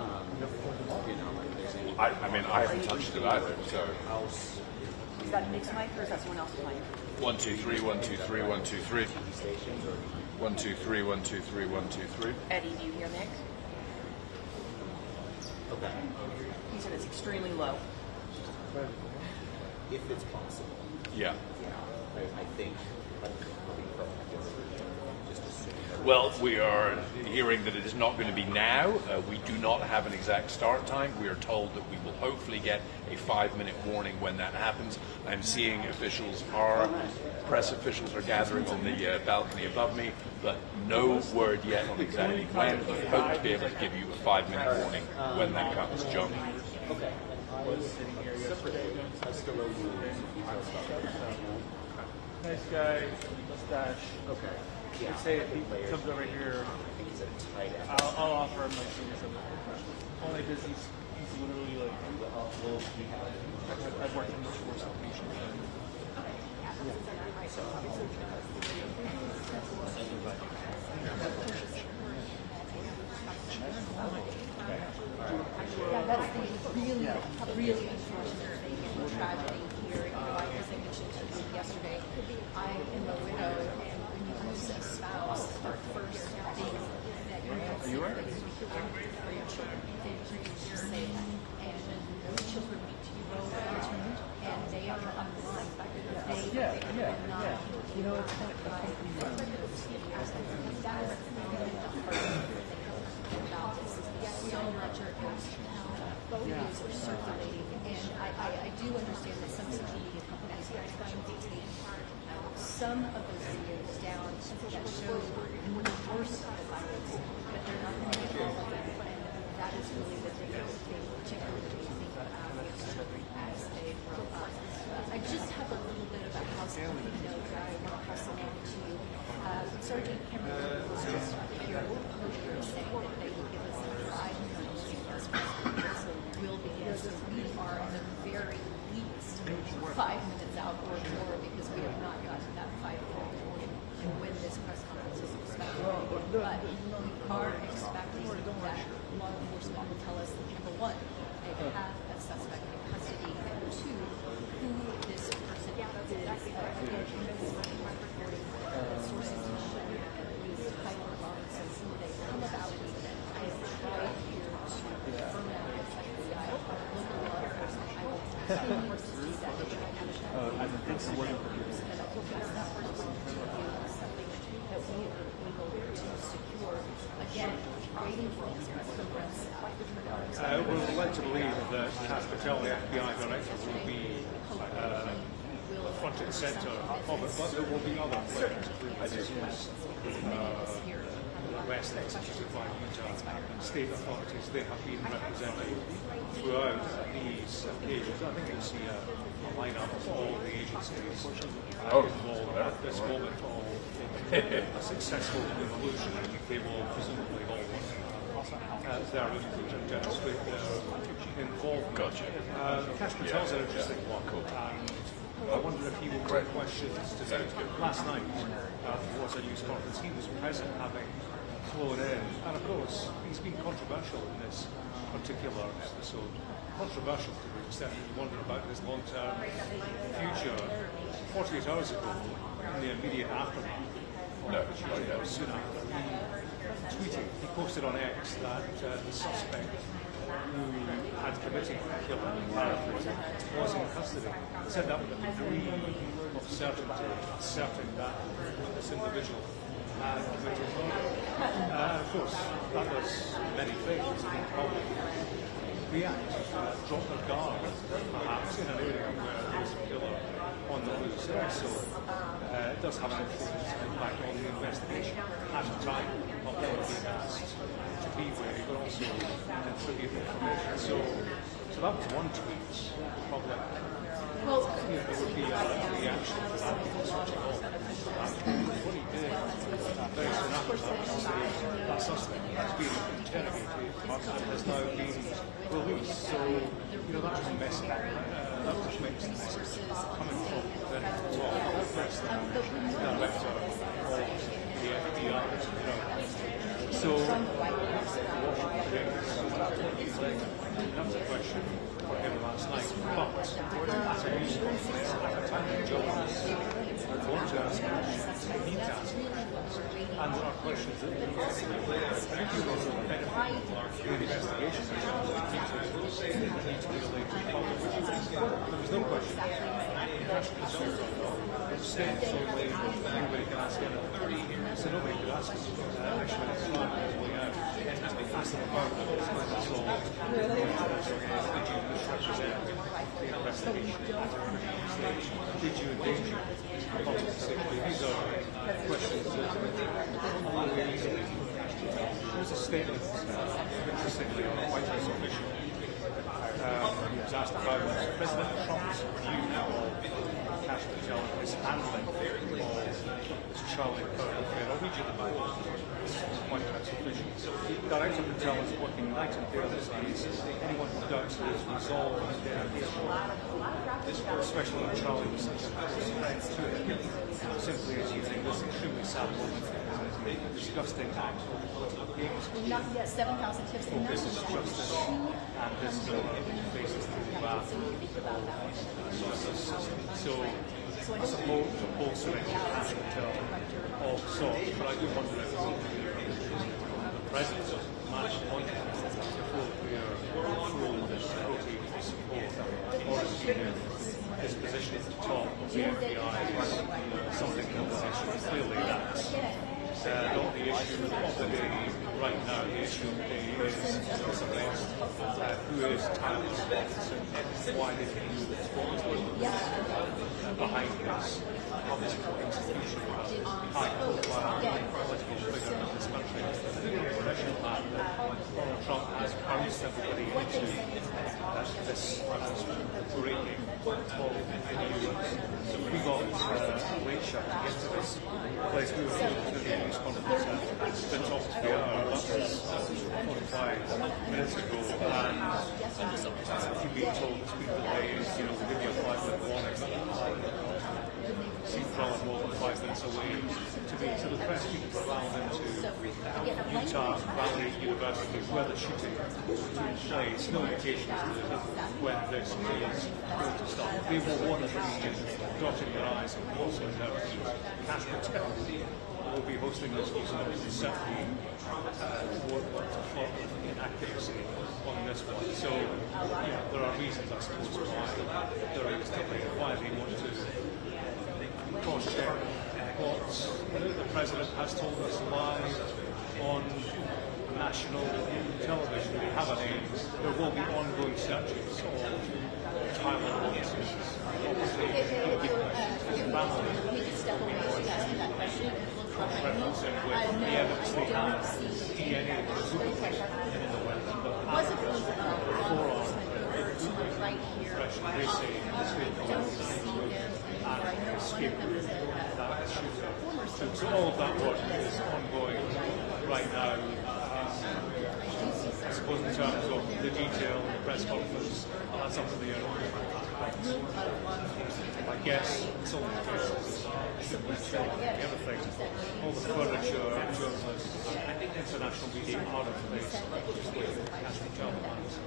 I mean, I haven't touched it either, so. Is that Nick's mic or is that someone else's mic? 1 2 3 1 2 3 1 2 3. 1 2 3 1 2 3 1 2 3. Eddie, do you hear Nick? Okay. He said it's extremely low. If it's possible, Yeah. I think just assume that Well, we are hearing that it is not going to be now. We do not have an exact start time. We are told that we will hopefully get a 5-minute warning when that happens. I'm seeing press officials are gathering on the balcony above me, but no word yet on exactly when. We hope to be able to give you a 5-minute warning when that comes. John. okay. I was sitting here yesterday. I still owe you details about that. Nice guy, mustache. Okay. I'd say if he comes over here, I think he's a tight end. I'll offer him like some only because he's literally like I've worked in this sports location. Yeah, that's the really unfortunate thing and the tragedy here. You know, as I mentioned to you yesterday, I am a widow, and when you lose a spouse, the first thing that you know, for your children, they treat you safe, and those children need to be returned, and they are online. You know, it's kind of that is really the hardest thing about this. Is so much are photos are circulating, and I do understand that some social media companies are trying to take some of those videos down that show the worst of the violence, but they're not going to make all of them, and that is really the difficult thing, particularly when you think about these children as We're led to believe that Cash Patel, the FBI director, will be front and centre of it, but there will be other players, arrest executed by Utah and state authorities. They have been represented throughout these occasions. I think you'll see a lineup of all the agencies involved at this moment of a successful revolution. I think they will presumably all as their input and demonstrate their involvement. Gotcha. Cash Patel's an interesting one. I wonder if he will get questions today. Last night was a news conference. He was present, having flown in, and of course he's been controversial in this particular episode. Controversial to the extent that you wonder about his long-term future. 48 hours ago, in the immediate aftermath, soon after, he tweeted, he posted on X that the suspect who had committed the killing, paraphrasing, was in custody. He said that with a degree of certainty, certain that this individual had committed murder. Of course, that does many things. It can probably react, drop their guard, perhaps, in an area where there's a killer on the loose. It also does have an influence, in fact, on the investigation at the time of what being asked to be where, but also contribute information. So that was one tweet. Probably, there would be a reaction to that. What he did very soon after that was to say that suspect has been interrogated and has now been released. So, that was a message. That was mixed message coming from the director of the FBI. So, that was a question for him last night. But at a news conference, at the time of Jones, we want to ask questions, we need to ask questions, and there are questions that we need to ask. Thank you for the benefit of the investigation. Need to be related to the public. There was no question. States only, anybody can ask anything. So nobody could ask us. Actually, it's not way out. Ask them about what this might have solved. Did you misrepresent the investigation at an early stage? Did you endanger public safety? These are questions that are very easily. There's a statement, interestingly, on a White House official. He was asked about President Trump's view of Cash Patel and his handling of Charlie Kirk. I'll read you the Bible. This is White House officials. Director Patel is working night and day on this case. Anyone who doubts his resolve and dedication, especially when Charlie was such a close friend to him, simply as using this extremely sad moment as a disgusting act of political games. Not yet 7,000 tips. This is justice, and this faces the wrath of the system. So, I suppose the whole surrender Cash Patel of sorts, but I do wonder if the president might point before we are full rotating support, or his position at the top of the FBI is something else. Clearly, that's not the issue of the day right now. The issue of the day is this arrest, who is Tyler Robinson, why did he move behind this political institution, high-profile political figure in this country. I think the impression that Donald Trump has bounced everybody into this breaking of the news. We got a late shot to get to this place. We were able to do the news conference at the top of the hour. That was 45 minutes ago, and you've been told it's been delayed, we'll give you a 5-minute warning. Seems rather more than 5 minutes away to be. So the press people traveled into Utah Valley University where the shooting took place. No indication as to when this is going to stop. They were wondering, dotting their eyes and crossing their T's. Cash Patel will be hosting this evening certainly won't want to fault inaccuracy on this one. So there are reasons, I suppose, why they want to cross-check what the President has told us live on national television. We have a name. There will be ongoing searches of Thailand witnesses. Obviously, there will be questions to the family. Referencing with the evidence they have, DNA presumably in the West, but forearm right here. they say this and escape that shooter. So all of that work is ongoing right now. I suppose in terms of the detail of the press conference, that's up to the I guess it's all the cases. Should we check everything? All the furniture, journalists, international media out of place, just wait for national television.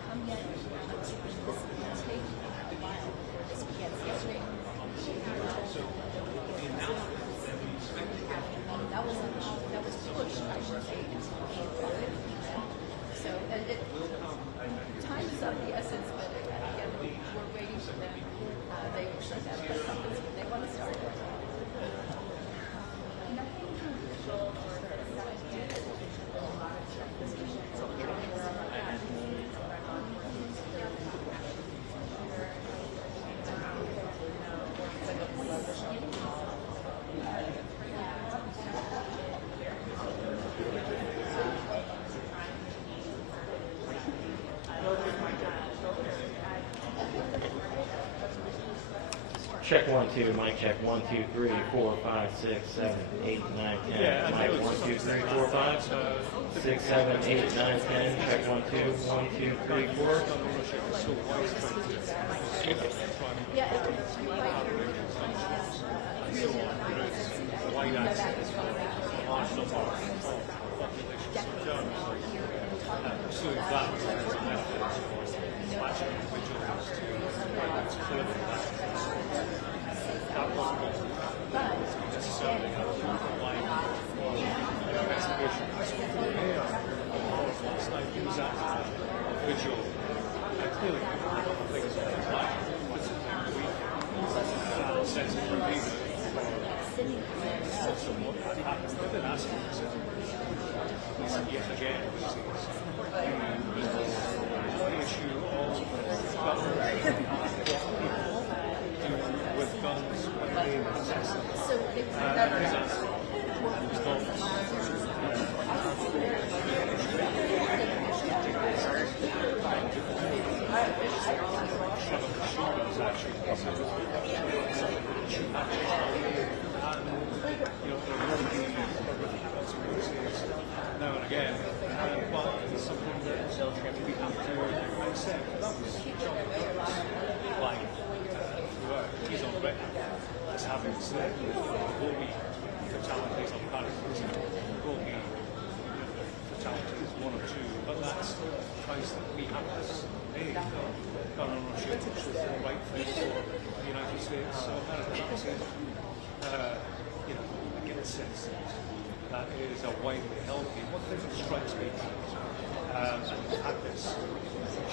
That was pushed, I should say, so time is of the essence, but again, we're waiting for them. They should have press conference when they want to start. Check 1 2, mic check 1 2 3 4 5 6 7 8 9 10. Yeah, mic 1 2 3 4 5 6 7 8 9 10. Check 1 2 1 2 3 4. So that was an effort for matching individuals to clearly that wasn't necessarily a line for investigation. Last night he was at a vigil. Clearly, a couple of things on his mind. A sense of relief for what had happened. They didn't ask him to say. He said, yet again, the issue of guns, with guns when they possess them. His answer was now and again, but it's something that we have to accept. That was Charlie Kirk's line throughout. He's on record as having said there will be fatalities on parachutes, there will be fatalities, one or two, but that's the price that we have to pay. Gun ownership, which is the right thing for the United States of America. I get a sense that is a widely held view. One thing that strikes me, we've had this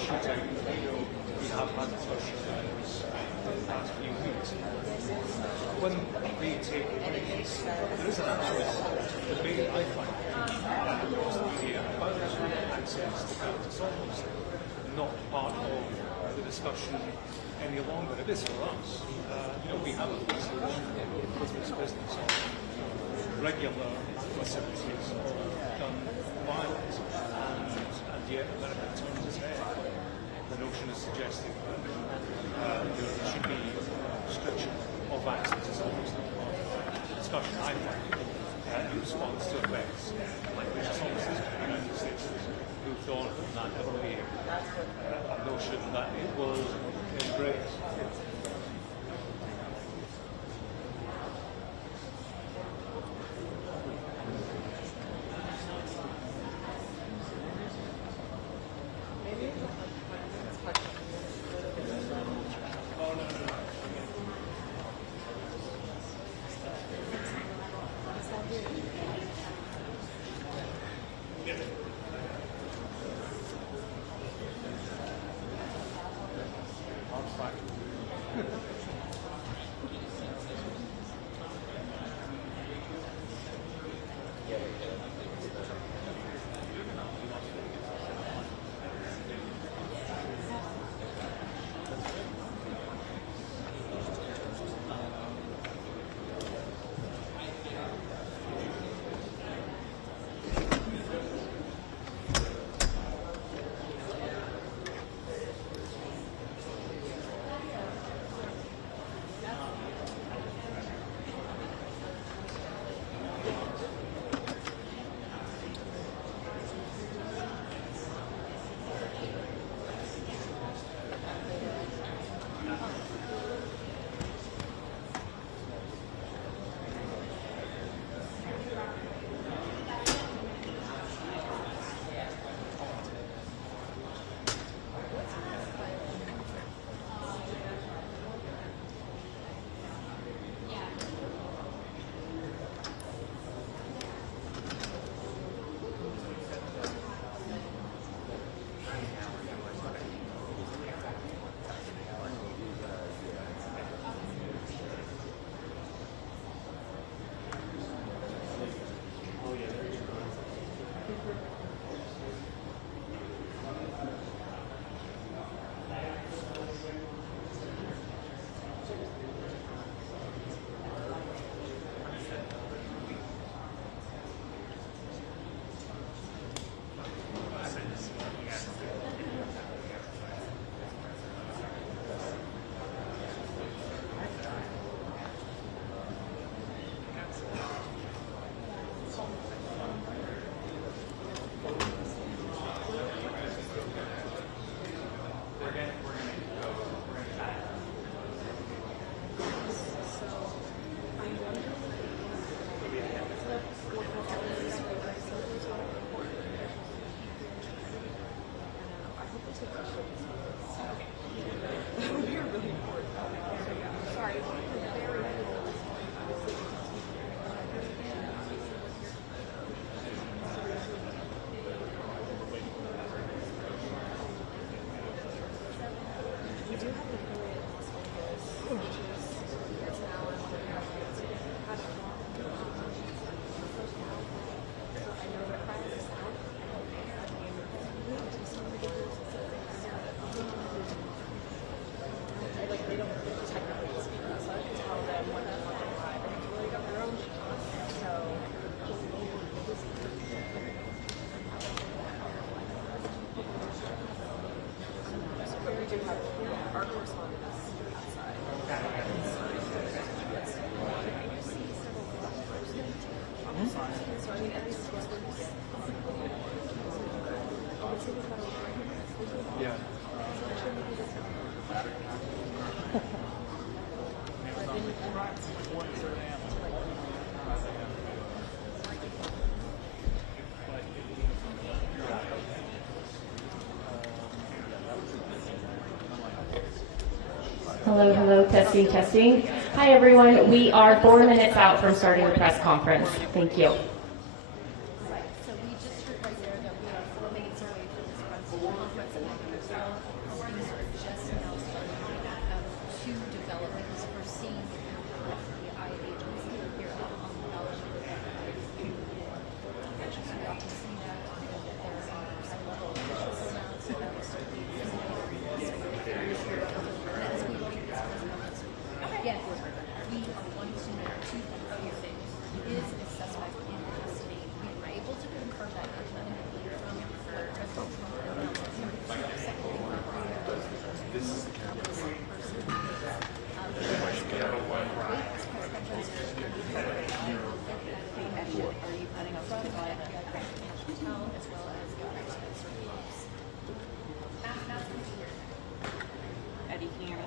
shooting, we have had such shootings in the past few weeks. When they take place, there is an actual debate, I find, across the media about access to guns. It's almost not part of the discussion any longer. It is for us. We have a business of regular facilities of gun violence, and yet America turns its head. The notion is suggesting that there should be restriction of access to almost the discussion I find in response to events like this. It's almost as if the United States has moved on from that ever being a notion that it will embrace. Hello, hello, testing, testing. Hi, everyone. We are 4 minutes out from starting the press conference. Thank you. Right, so we just heard right there that we are 4 minutes away from this press conference, and I think as well, things are just now starting to develop because we're seeing the FBI agency here on the knowledge of the FBI. So we often see that on that there are high-level officials now, so that was certainly again, we are wanting to know two things. Is a suspect in custody? We were able to confirm that independently from President Trump. This is the camera. Are you planning on running by Cash Patel as well as Spencer Phillips? Eddie, can you hear me?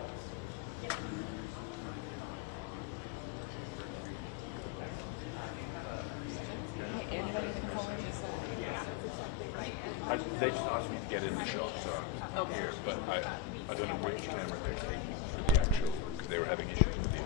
They just asked me to get in the shot, so I'm here, but I don't know which camera they're taking for the actual, because they were having issues with the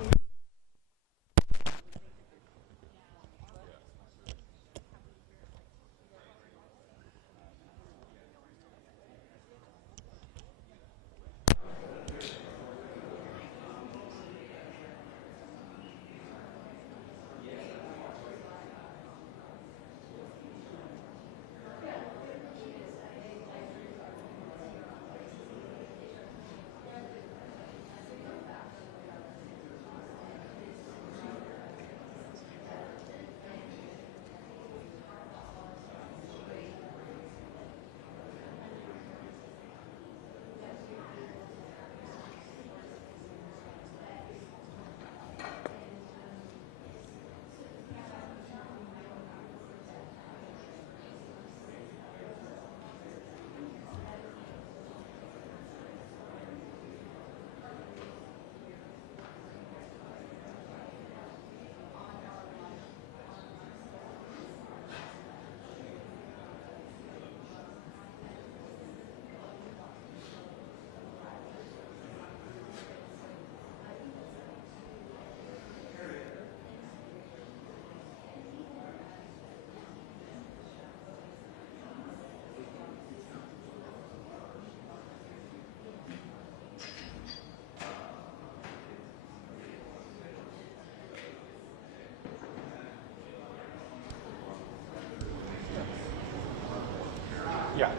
Yeah.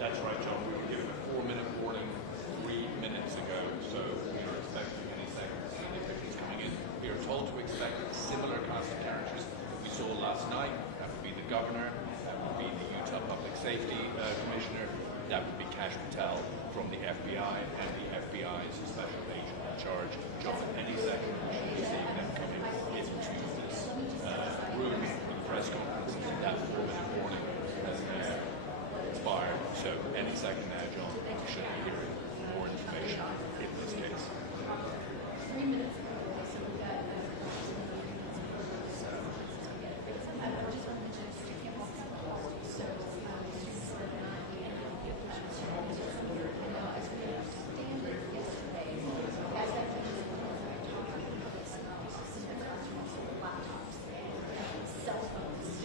That's right, John. We were given a 4-minute warning 3 minutes ago, so we are expecting any second to see the officials coming in. We are told to expect a similar cast of characters we saw last night. That would be the governor, that would be the Utah Public Safety Commissioner, that would be Cash Patel from the FBI, and the FBI's special agent in charge. John, any second we should be seeing them coming into this room for the press conference, and that 4-minute warning has expired. So any second now, John, we should be hearing more information in this case. 3 minutes ago, so we got cell phones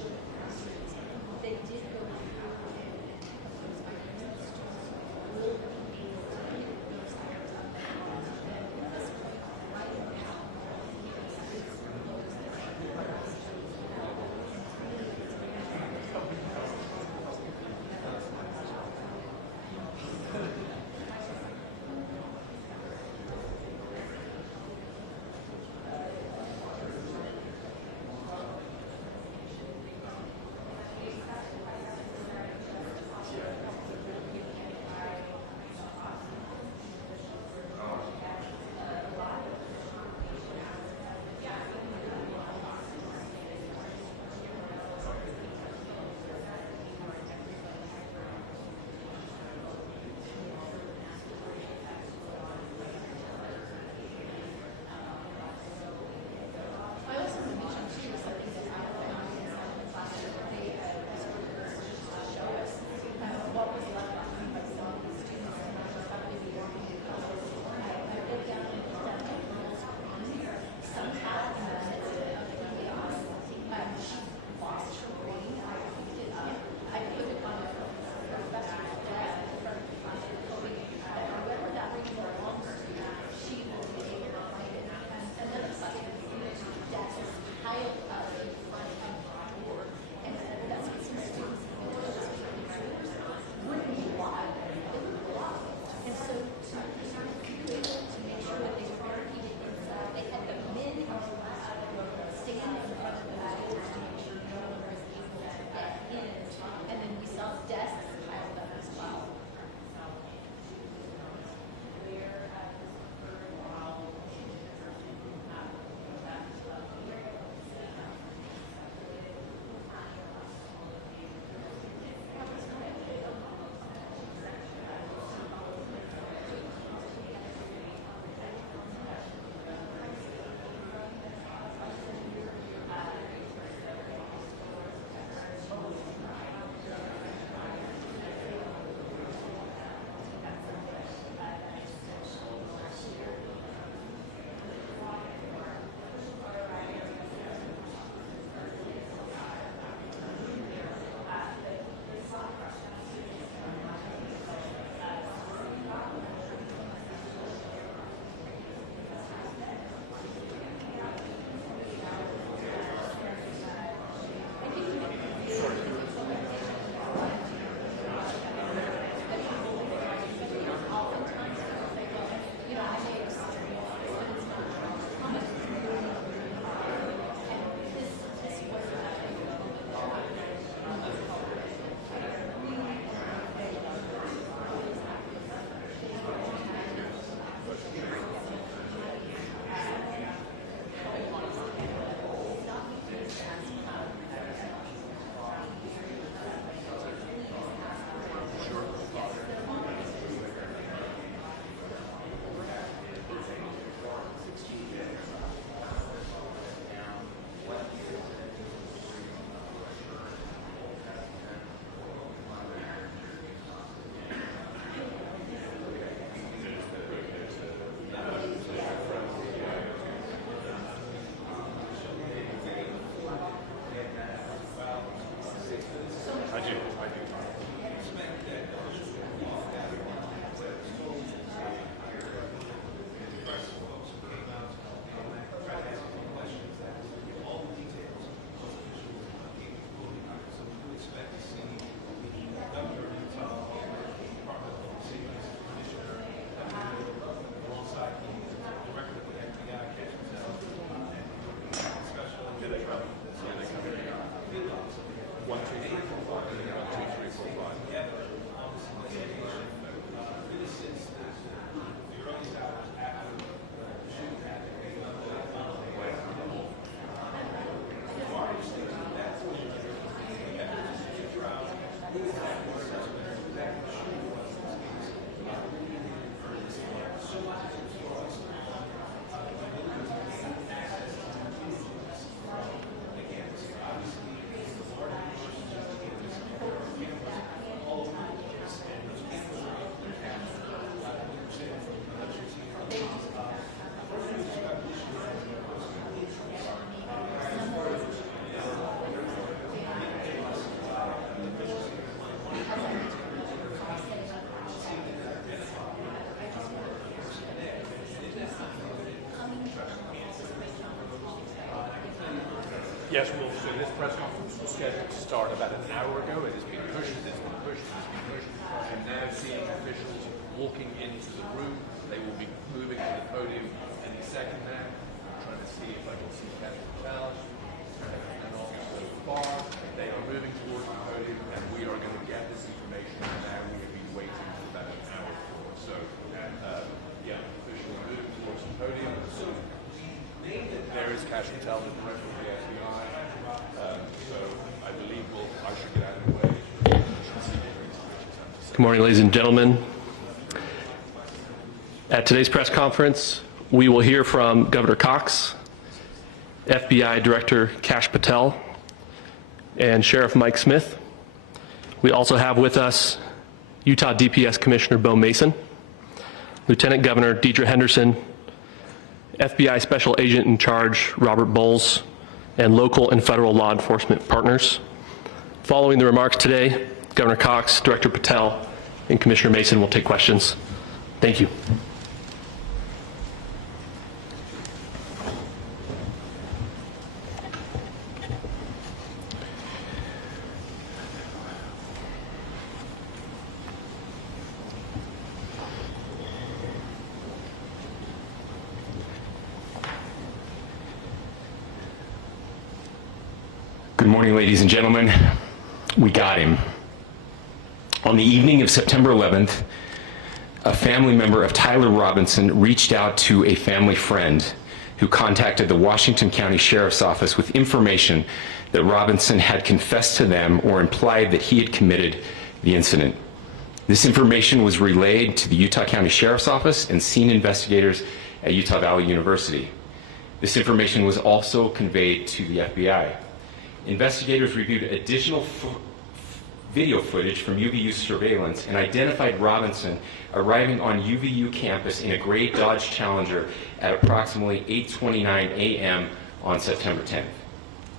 Yes, well, so this press conference was scheduled to start about an hour ago. It has been pushed, it's been pushed, it's been pushed. I'm now seeing officials walking into the room. They will be moving to the podium any second now. I'm trying to see if I can see Captain Patel. And also so far, they are moving towards the podium, and we are going to get this information now. We have been waiting for about an hour for. So, yeah, officially moving towards the podium. So, there is Cash Patel, the director of the FBI. So I believe I should get out of the way. Good morning, ladies and gentlemen. At today's press conference, we will hear from Governor Cox, FBI Director Cash Patel, and Sheriff Mike Smith. We also have with us Utah DPS Commissioner Bo Mason, Lieutenant Governor Deidre Henderson, FBI Special Agent in Charge Robert Bowles, and local and federal law enforcement partners. Following the remarks today, Governor Cox, Director Patel, and Commissioner Mason will take questions. Thank you. Good morning, ladies and gentlemen. We got him. On the evening of September 11th, a family member of Tyler Robinson reached out to a family friend who contacted the Washington County Sheriff's Office with information that Robinson had confessed to them or implied that he had committed the incident. This information was relayed to the Utah County Sheriff's Office and scene investigators at Utah Valley University. This information was also conveyed to the FBI. Investigators reviewed additional video footage from UVU surveillance and identified Robinson arriving on UVU campus in a gray Dodge Challenger at approximately 8:29 a.m. on September 10th,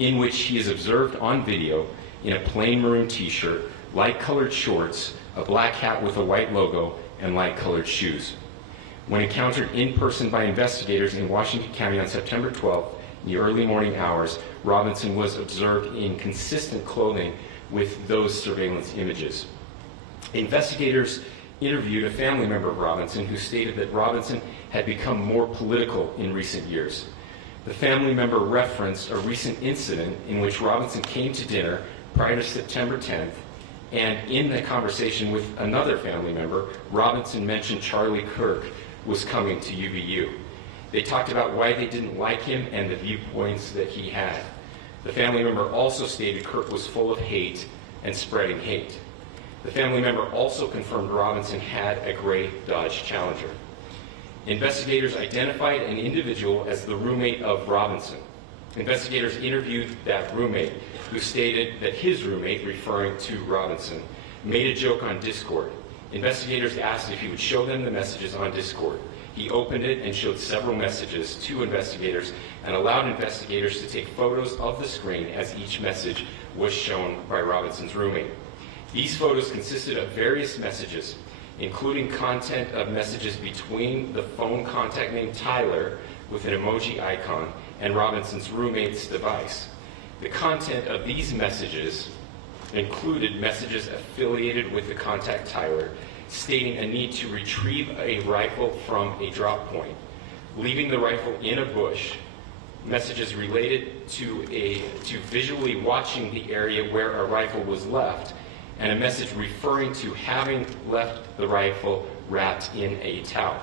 in which he is observed on video in a plain maroon t-shirt, light-colored shorts, a black hat with a white logo, and light-colored shoes. When encountered in person by investigators in Washington County on September 12th, in the early morning hours, Robinson was observed in consistent clothing with those surveillance images. Investigators interviewed a family member of Robinson who stated that Robinson had become more political in recent years. The family member referenced a recent incident in which Robinson came to dinner prior to September 10th, and in the conversation with another family member, Robinson mentioned Charlie Kirk was coming to UVU. They talked about why they didn't like him and the viewpoints that he had. The family member also stated Kirk was full of hate and spreading hate. The family member also confirmed Robinson had a gray Dodge Challenger. Investigators identified an individual as the roommate of Robinson. Investigators interviewed that roommate, who stated that his roommate, referring to Robinson, made a joke on Discord. Investigators asked if he would show them the messages on Discord. He opened it and showed several messages to investigators and allowed investigators to take photos of the screen as each message was shown by Robinson's roommate. These photos consisted of various messages, including content of messages between the phone contact named Tyler with an emoji icon and Robinson's roommate's device. The content of these messages included messages affiliated with the contact Tyler, stating a need to retrieve a rifle from a drop point, leaving the rifle in a bush, messages related to visually watching the area where a rifle was left, and a message referring to having left the rifle wrapped in a towel.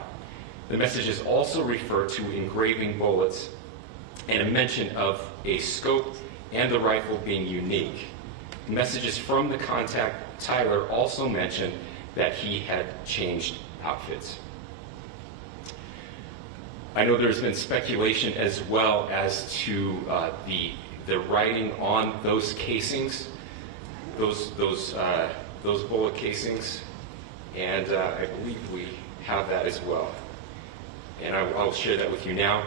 The messages also refer to engraving bullets and a mention of a scope and the rifle being unique. Messages from the contact Tyler also mentioned that he had changed outfits. I know there's been speculation as well as to the writing on those casings, those bullet casings, and I believe we have that as well. And I'll share that with you now.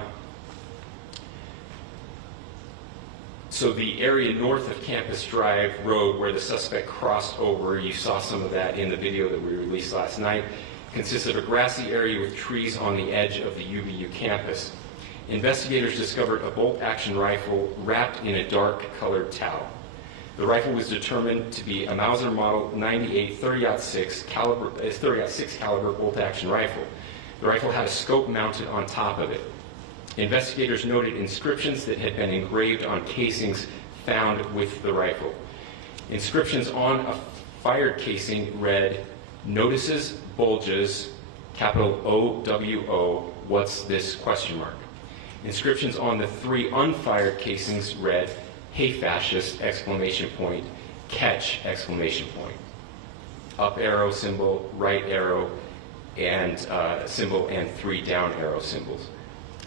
So the area north of Campus Drive Road where the suspect crossed over, you saw some of that in the video that we released last night, consists of a grassy area with trees on the edge of the UVU campus. investigators discovered a bolt-action rifle wrapped in a dark-colored towel. The rifle was determined to be a Mauser Model 98 30-06 caliber bolt-action rifle. The rifle had a scope mounted on top of it. Investigators noted inscriptions that had been engraved on casings found with the rifle. Inscriptions on a fired casing read, "Notices, bulges, capital O-W-O, what's this, question mark." Inscriptions on the 3 unfired casings read, "Hey fascist, exclamation point, catch, exclamation point." Up arrow symbol, right arrow, and symbol, and 3 down arrow symbols.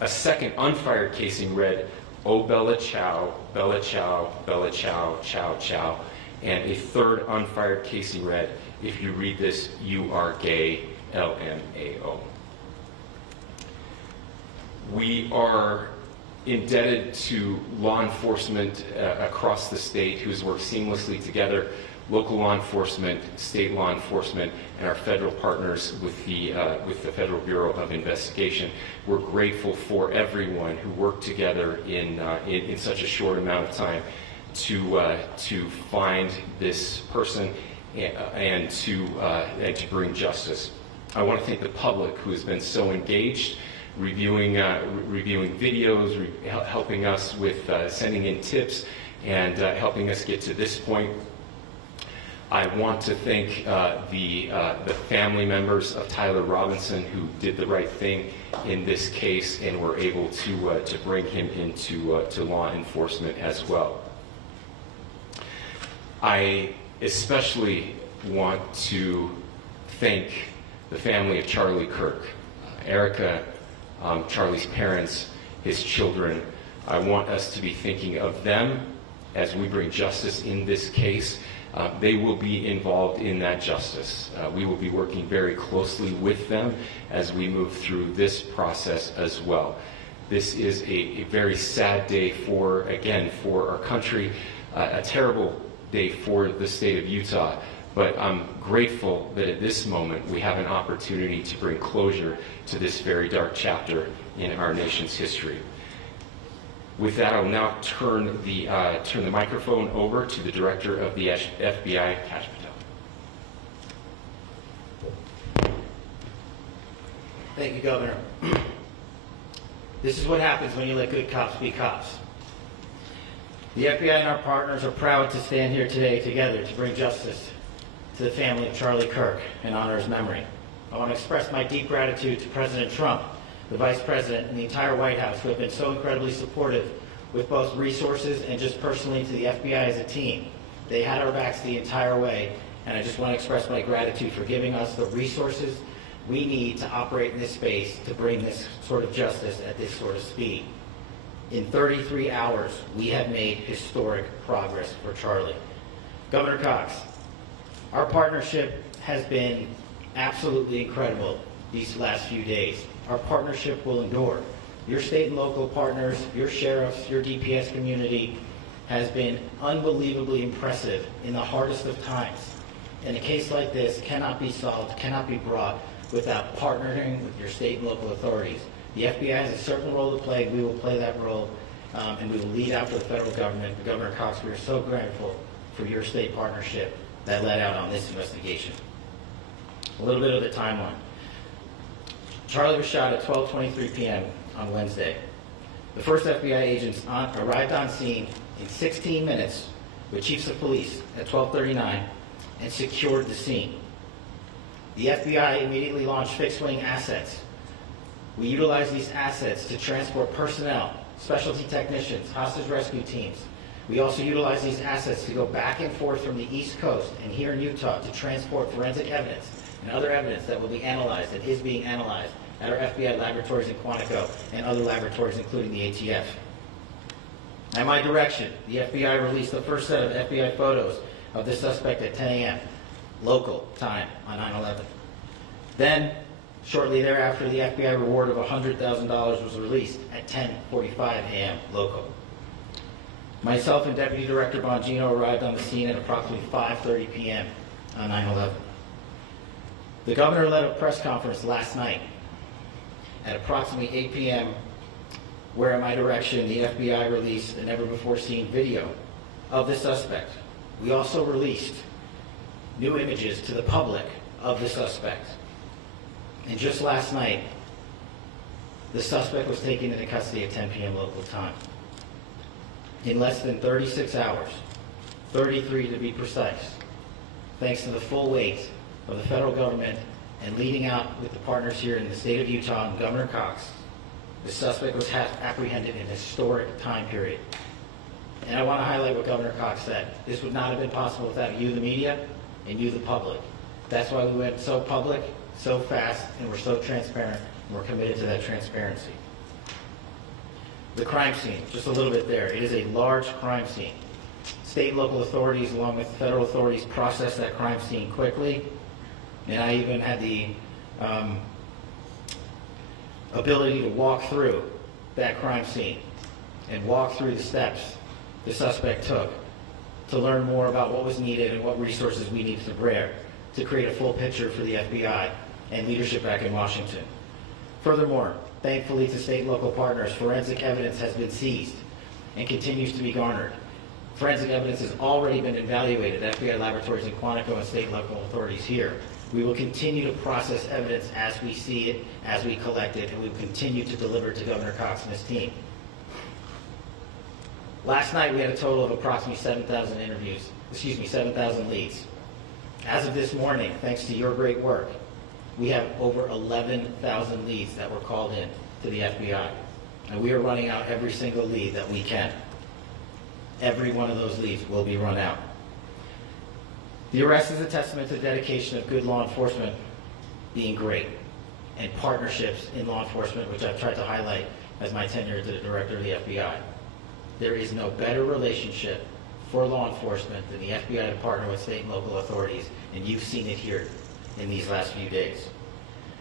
A second unfired casing read, "Oh Bella Chow, Bella Chow, Bella Chow, Chow Chow." And a third unfired casing read, "If you read this, you are gay, LMAO." We are indebted to law enforcement across the state who's worked seamlessly together, local law enforcement, state law enforcement, and our federal partners with the Federal Bureau of Investigation. We're grateful for everyone who worked together in such a short amount of time to find this person and to bring justice. I want to thank the public who has been so engaged, reviewing videos, helping us with sending in tips, and helping us get to this point. I want to thank the family members of Tyler Robinson who did the right thing in this case and were able to bring him into to law enforcement as well. I especially want to thank the family of Charlie Kirk, Erica, Charlie's parents, his children. I want us to be thinking of them as we bring justice in this case. They will be involved in that justice. We will be working very closely with them as we move through this process as well. This is a very sad day for our country, a terrible day for the state of Utah, but I'm grateful that at this moment we have an opportunity to bring closure to this very dark chapter in our nation's history. With that, I will now turn the microphone over to the Director of the FBI, Kash Patel. Thank you, Governor. This is what happens when you let good cops be cops. The FBI and our partners are proud to stand here today together to bring justice to the family of Charlie Kirk and honor his memory. I want to express my deep gratitude to President Trump, the Vice President, and the entire White House who have been so incredibly supportive with both resources and just personally to the FBI as a team. They had our backs the entire way, and I just want to express my gratitude for giving us the resources we need to operate in this space to bring this sort of justice at this sort of speed. In 33 hours, we have made historic progress for Charlie. Governor Cox, our partnership has been absolutely incredible these last few days. Our partnership will endure. Your state and local partners, your sheriffs, your DPS community has been unbelievably impressive in the hardest of times. And a case like this cannot be solved, cannot be brought without partnering with your state and local authorities. The FBI has a certain role to play. We will play that role, and we will lead out for the federal government. Governor Cox, we are so grateful for your state partnership that led out on this investigation. A little bit of the timeline. Charlie was shot at 12:23 p.m. on Wednesday. The first FBI agents arrived on scene in 16 minutes with chiefs of police at 12:39 and secured the scene. The FBI immediately launched fixed-wing assets. We utilized these assets to transport personnel, specialty technicians, hostage rescue teams. We also utilized these assets to go back and forth from the East Coast and here in Utah to transport forensic evidence and other evidence that will be analyzed and is being analyzed at our FBI laboratories in Quantico and other laboratories, including the ATF. At my direction, the FBI released the first set of FBI photos of the suspect at 10 a.m. local time on 9/11. Then, shortly thereafter, the FBI reward of $100,000 was released at 10:45 a.m. local. Myself and Deputy Director Bongino arrived on the scene at approximately 5:30 p.m. on 9/11. The governor led a press conference last night at approximately 8 p.m. where at my direction, the FBI released a never-before-seen video of the suspect. We also released new images to the public of the suspect. And just last night, the suspect was taken into custody at 10 p.m. local time. In less than 36 hours, 33 to be precise, thanks to the full weight of the federal government and leading out with the partners here in the state of Utah and Governor Cox, the suspect was apprehended in a historic time period. And I want to highlight what Governor Cox said. This would not have been possible without you, the media, and you, the public. That's why we went so public, so fast, and we're so transparent, and we're committed to that transparency. The crime scene, just a little bit there. It is a large crime scene. State and local authorities, along with federal authorities, processed that crime scene quickly. And I even had the ability to walk through that crime scene and walk through the steps the suspect took to learn more about what was needed and what resources we needed to bear to create a full picture for the FBI and leadership back in Washington. Furthermore, thankfully to state and local partners, forensic evidence has been seized and continues to be garnered. Forensic evidence has already been evaluated at FBI laboratories in Quantico and state and local authorities here. We will continue to process evidence as we see it, as we collect it, and we will continue to deliver to Governor Cox and his team. Last night we had a total of approximately 7,000 leads. As of this morning, thanks to your great work, we have over 11,000 leads that were called in to the FBI. And we are running out every single lead that we can. Every one of those leads will be run out. The arrest is a testament to the dedication of good law enforcement being great, and partnerships in law enforcement, which I've tried to highlight as my tenure as the director of the FBI. There is no better relationship for law enforcement than the FBI to partner with state and local authorities, and you've seen it here in these last few days.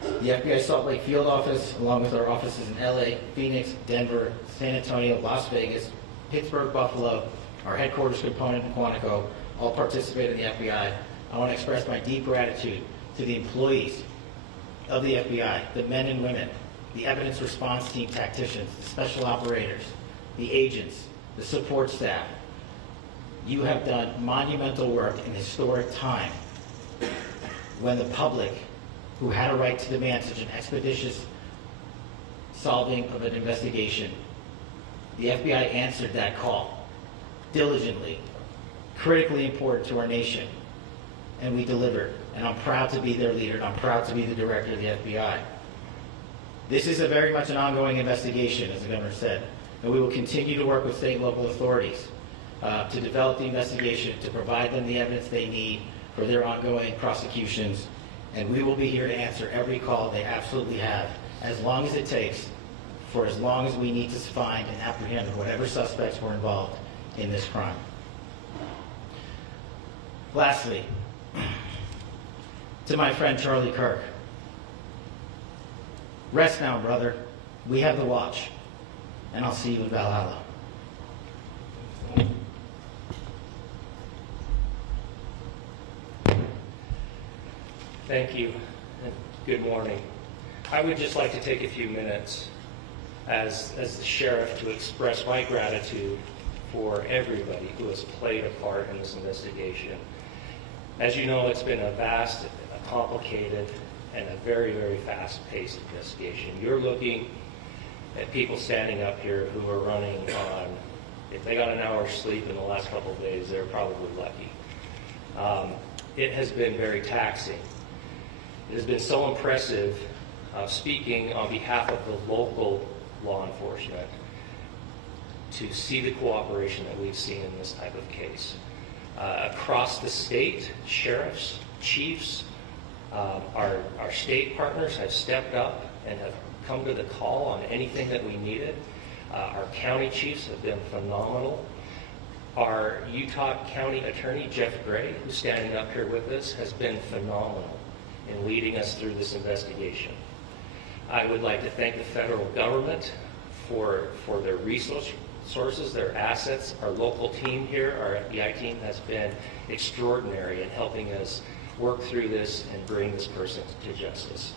The FBI Salt Lake field office, along with our offices in LA, Phoenix, Denver, San Antonio, Las Vegas, Pittsburgh, Buffalo, our headquarters component in Quantico, all participate in the FBI. I want to express my deep gratitude to the employees of the FBI, the men and women, the evidence response team tacticians, the special operators, the agents, the support staff. You have done monumental work in historic time when the public, who had a right to demand such an expeditious solving of an investigation, the FBI answered that call diligently, critically important to our nation, and we delivered. And I'm proud to be their leader, and I'm proud to be the director of the FBI. This is very much an ongoing investigation, as the governor said, and we will continue to work with state and local authorities to develop the investigation, to provide them the evidence they need for their ongoing prosecutions, and we will be here to answer every call they absolutely have, as long as it takes, for as long as we need to find and apprehend whatever suspects were involved in this crime. Lastly, to my friend Charlie Kirk, rest now, brother. We have the watch, and I'll see you in Valhalla. Thank you, and good morning. I would just like to take a few minutes as the sheriff to express my gratitude for everybody who has played a part in this investigation. As you know, it's been a vast, a complicated, and a very, very fast-paced investigation. You're looking at people standing up here who are running on, if they got an hour's sleep in the last couple of days, they're probably lucky. It has been very taxing. It has been so impressive, speaking on behalf of the local law enforcement, to see the cooperation that we've seen in this type of case. Across the state, sheriffs, chiefs, our state partners have stepped up and have come to the call on anything that we needed. Our county chiefs have been phenomenal. Our Utah County Attorney, Jeff Gray, who's standing up here with us, has been phenomenal in leading us through this investigation. I would like to thank the federal government for their resources, their assets. Our local team here, our FBI team, has been extraordinary in helping us work through this and bring this person to justice.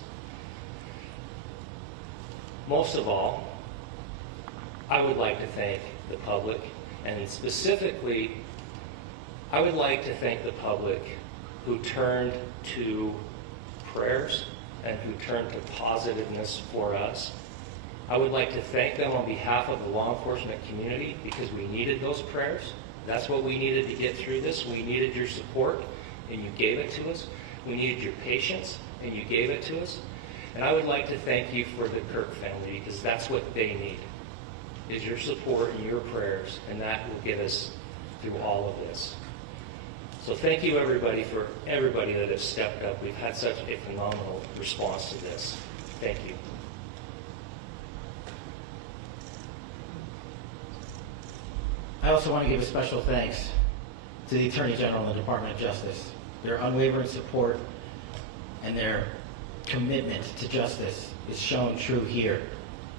Most of all, I would like to thank the public, and specifically, I would like to thank the public who turned to prayers and who turned to positiveness for us. I would like to thank them on behalf of the law enforcement community because we needed those prayers. That's what we needed to get through this. We needed your support, and you gave it to us. We needed your patience, and you gave it to us. And I would like to thank you for the Kirk family because that's what they need, is your support and your prayers, and that will get us through all of this. So thank you everybody for everybody that has stepped up. We've had such a phenomenal response to this. Thank you. I also want to give a special thanks to the Attorney General and the Department of Justice. Their unwavering support and their commitment to justice is shown true here.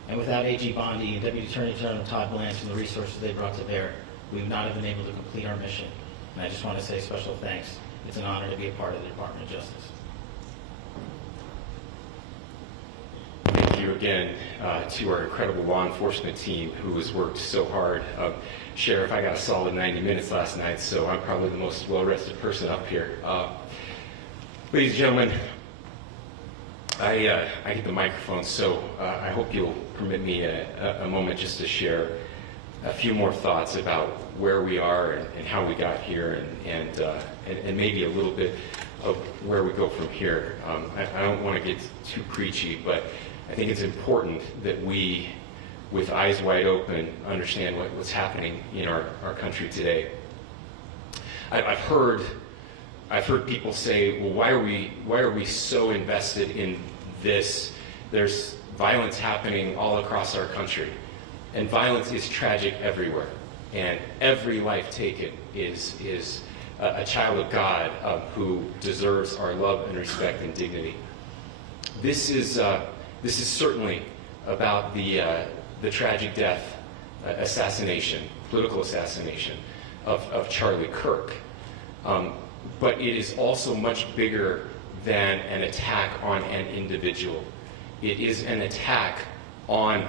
And without AG Bondi and Deputy Attorney General Todd Blanche and the resources they brought to bear, we would not have been able to complete our mission. And I just want to say special thanks. It's an honor to be a part of the Department of Justice. Thank you again to our incredible law enforcement team who has worked so hard. Sheriff, I got a solid 90 minutes last night, so I'm probably the most well-rested person up here. Ladies and gentlemen, I get the microphone, so I hope you'll permit me a moment just to share a few more thoughts about where we are and how we got here, and maybe a little bit of where we go from here. I don't want to get too preachy, but I think it's important that we, with eyes wide open, understand what's happening in our country today. I've heard people say, well, why are we so invested in this? There's violence happening all across our country, and violence is tragic everywhere, and every life taken is a child of God who deserves our love and respect and dignity. This is certainly about the tragic death, political assassination of Charlie Kirk. But it is also much bigger than an attack on an individual. It is an attack on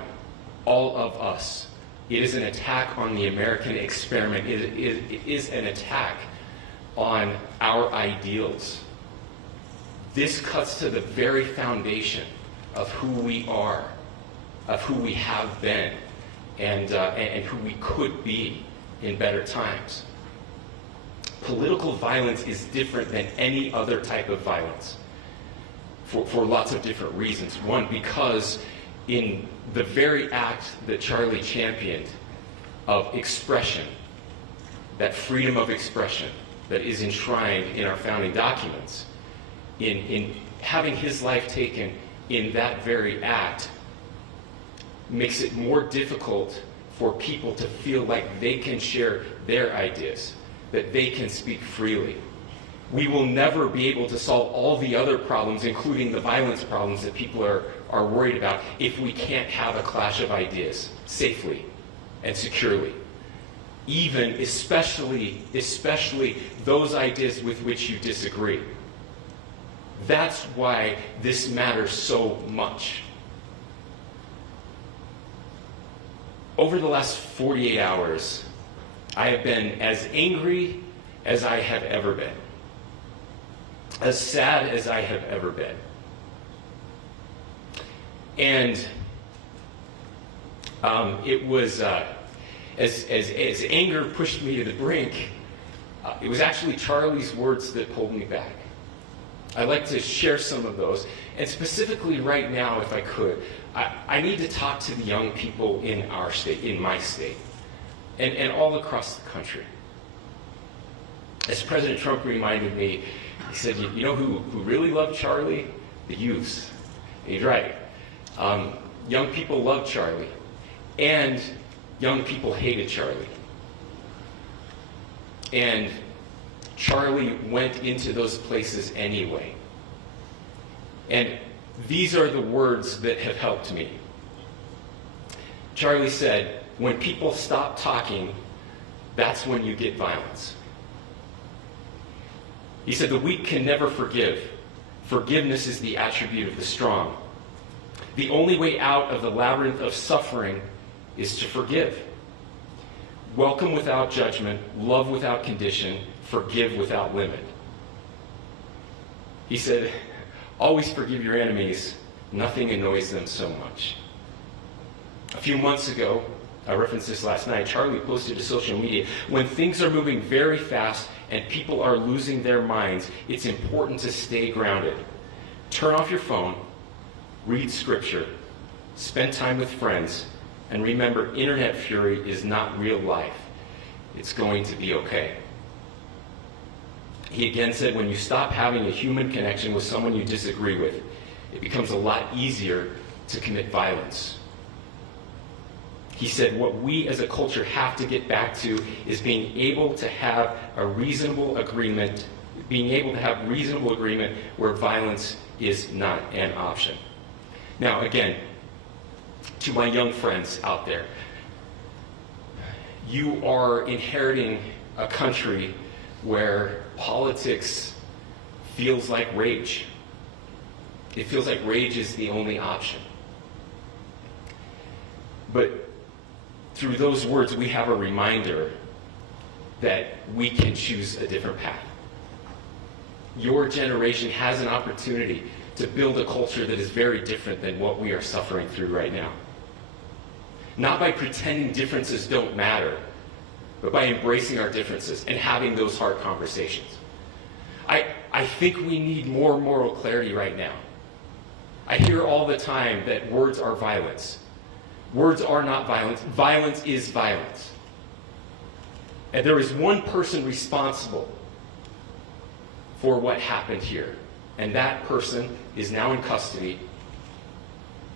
all of us. It is an attack on the American experiment. It is an attack on our ideals. This cuts to the very foundation of who we are, of who we have been, and who we could be in better times. Political violence is different than any other type of violence for lots of different reasons. One, because in the very act that Charlie championed of expression, that freedom of expression that is enshrined in our founding documents, in having his life taken in that very act, makes it more difficult for people to feel like they can share their ideas, that they can speak freely. We will never be able to solve all the other problems, including the violence problems that people are worried about, if we can't have a clash of ideas safely and securely. Even, especially those ideas with which you disagree. That's why this matters so much. Over the last 48 hours, I have been as angry as I have ever been, as sad as I have ever been. And it was, as anger pushed me to the brink, it was actually Charlie's words that pulled me back. I'd like to share some of those. And specifically right now, if I could, I need to talk to the young people in our state, in my state, and all across the country. As President Trump reminded me, he said, you know who really loved Charlie? The youth. And he's right. Young people loved Charlie, and young people hated Charlie. And Charlie went into those places anyway. And these are the words that have helped me. Charlie said, when people stop talking, that's when you get violence. He said, the weak can never forgive. Forgiveness is the attribute of the strong. The only way out of the labyrinth of suffering is to forgive. Welcome without judgment, love without condition, forgive without limit. He said, always forgive your enemies, nothing annoys them so much. A few months ago, I referenced this last night, Charlie posted to social media, when things are moving very fast and people are losing their minds, it's important to stay grounded. Turn off your phone, read scripture, spend time with friends, and remember, internet fury is not real life. It's going to be okay. He again said, when you stop having a human connection with someone you disagree with, it becomes a lot easier to commit violence. He said, what we as a culture have to get back to is being able to have a reasonable agreement, where violence is not an option. Now, again, to my young friends out there, you are inheriting a country where politics feels like rage. It feels like rage is the only option. But through those words, we have a reminder that we can choose a different path. Your generation has an opportunity to build a culture that is very different than what we are suffering through right now. Not by pretending differences don't matter, but by embracing our differences and having those hard conversations. I think we need more moral clarity right now. I hear all the time that words are violence. Words are not violence. Violence is violence. And there is one person responsible for what happened here. And that person is now in custody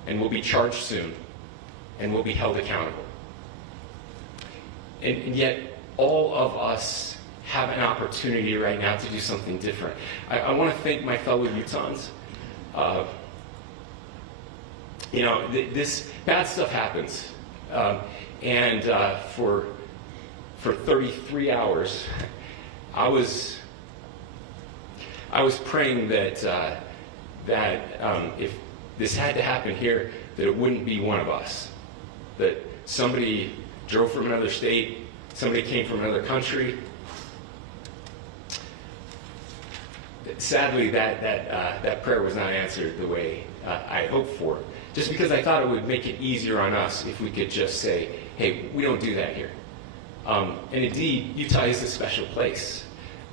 and will be charged soon and will be held accountable. And yet, all of us have an opportunity right now to do something different. I want to thank my fellow Utahns. This bad stuff happens. For 33 hours, I was praying that if this had to happen here, that it wouldn't be one of us. That somebody drove from another state, somebody came from another country. Sadly, that prayer was not answered the way I hoped for. Just because I thought it would make it easier on us if we could just say, hey, we don't do that here. And indeed, Utah is a special place.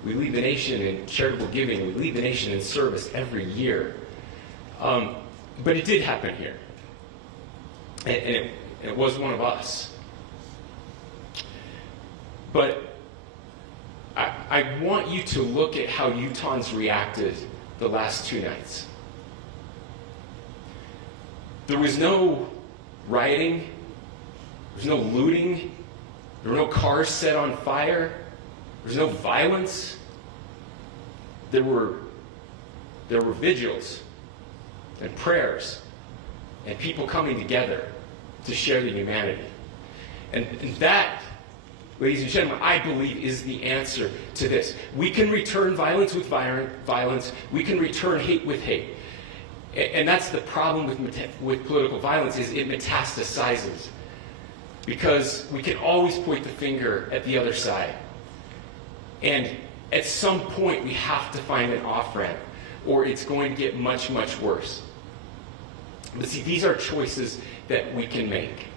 We lead the nation in charitable giving. We lead the nation in service every year. But it did happen here. And it was one of us. But I want you to look at how Utahns reacted the last 2 nights. There was no rioting. There was no looting. There were no cars set on fire. There was no violence. There were vigils and prayers and people coming together to share the humanity. And that, ladies and gentlemen, I believe is the answer to this. We can return violence with violence. We can return hate with hate. And that's the problem with political violence, is it metastasizes. Because we can always point the finger at the other side. And at some point, we have to find an off-ramp, or it's going to get much, much worse. But see, these are choices that we can make.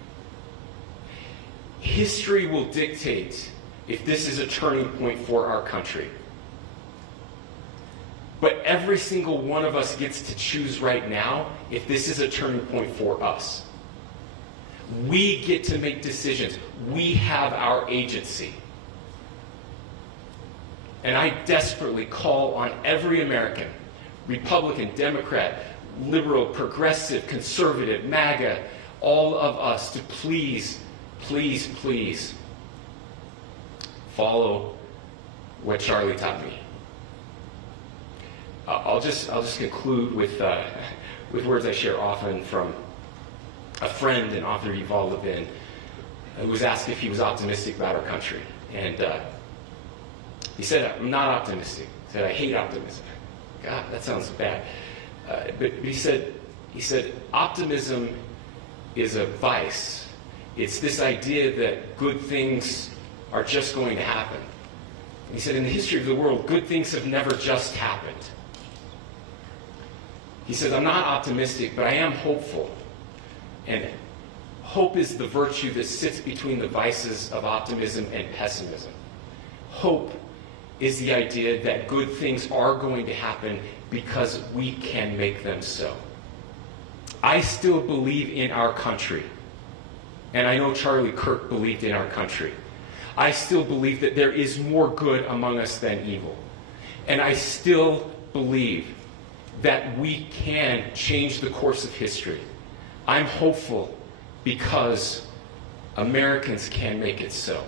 History will dictate if this is a turning point for our country. But every single one of us gets to choose right now if this is a turning point for us. We get to make decisions. We have our agency. And I desperately call on every American, Republican, Democrat, liberal, progressive, conservative, MAGA, all of us to please, please, please follow what Charlie taught me. I'll just conclude with words I share often from a friend and author, Yuval Levin, who was asked if he was optimistic about our country. And he said, I'm not optimistic. He said, I hate optimism. God, that sounds bad. But he said, optimism is a vice It's this idea that good things are just going to happen. He said, in the history of the world, good things have never just happened. He says, I'm not optimistic, but I am hopeful. And hope is the virtue that sits between the vices of optimism and pessimism. Hope is the idea that good things are going to happen because we can make them so. I still believe in our country. And I know Charlie Kirk believed in our country. I still believe that there is more good among us than evil. And I still believe that we can change the course of history. I'm hopeful because Americans can make it so.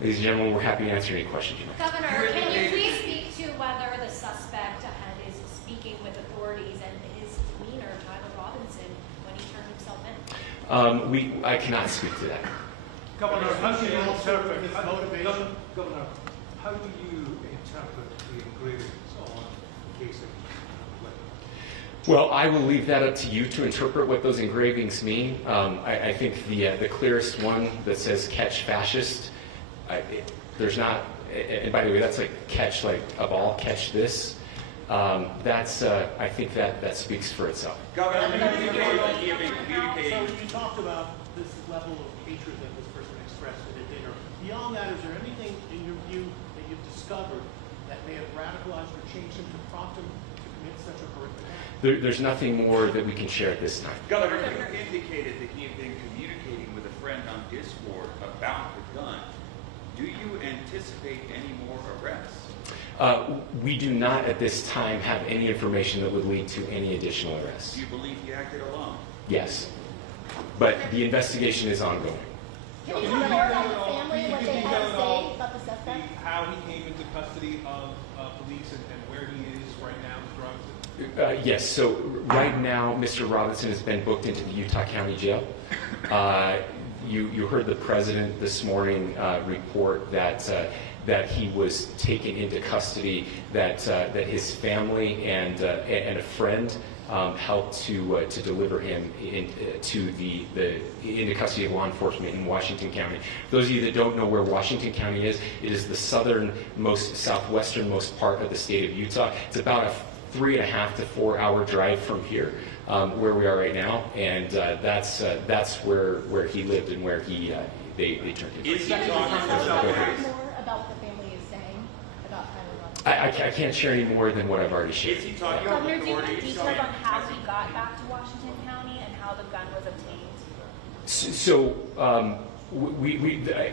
Ladies and gentlemen, we're happy to answer any questions you might have. Governor, can you please speak to whether the suspect is speaking with authorities and his demeanor, Tyler Robinson, when he turned himself in? I cannot speak to that. Governor, how do you interpret his motivation? Governor, how do you interpret the engravings on the case of Well, I will leave that up to you to interpret what those engravings mean. I think the clearest one that says "catch fascist," there's not, and by the way, that's like catch like a ball, catch this. That's I think that speaks for itself. Governor, So you talked about this level of hatred that this person expressed at a dinner. Beyond that, is there anything in your view that you've discovered that may have radicalized or changed him to prompt him to commit such a horrific act? There's nothing more that we can share at this time. Governor, you indicated that he had been communicating with a friend on Discord about the gun. Do you anticipate any more arrests? We do not at this time have any information that would lead to any additional arrests. Do you believe he acted alone? Yes. But the investigation is ongoing. Can you tell more about the family, what they had to say about the suspect? How he came into custody of police and where he is right now, Mr. Robinson? Yes, so right now, Mr. Robinson has been booked into the Utah County Jail. You heard the president this morning report that he was taken into custody, that his family and a friend helped to deliver him into custody of law enforcement in Washington County. Those of you that don't know where Washington County is, it is the southernmost, southwesternmost part of the state of Utah. It's about a 3.5 to 4 hour drive from here, where we are right now, and that's where he lived and where they turned him. Is he talking about More about what the family is saying about Tyler Robinson? I can't share any more than what I've already shared. Is he talking about Governor, do you have authorities? details on how he got back to Washington County and how the gun was obtained? So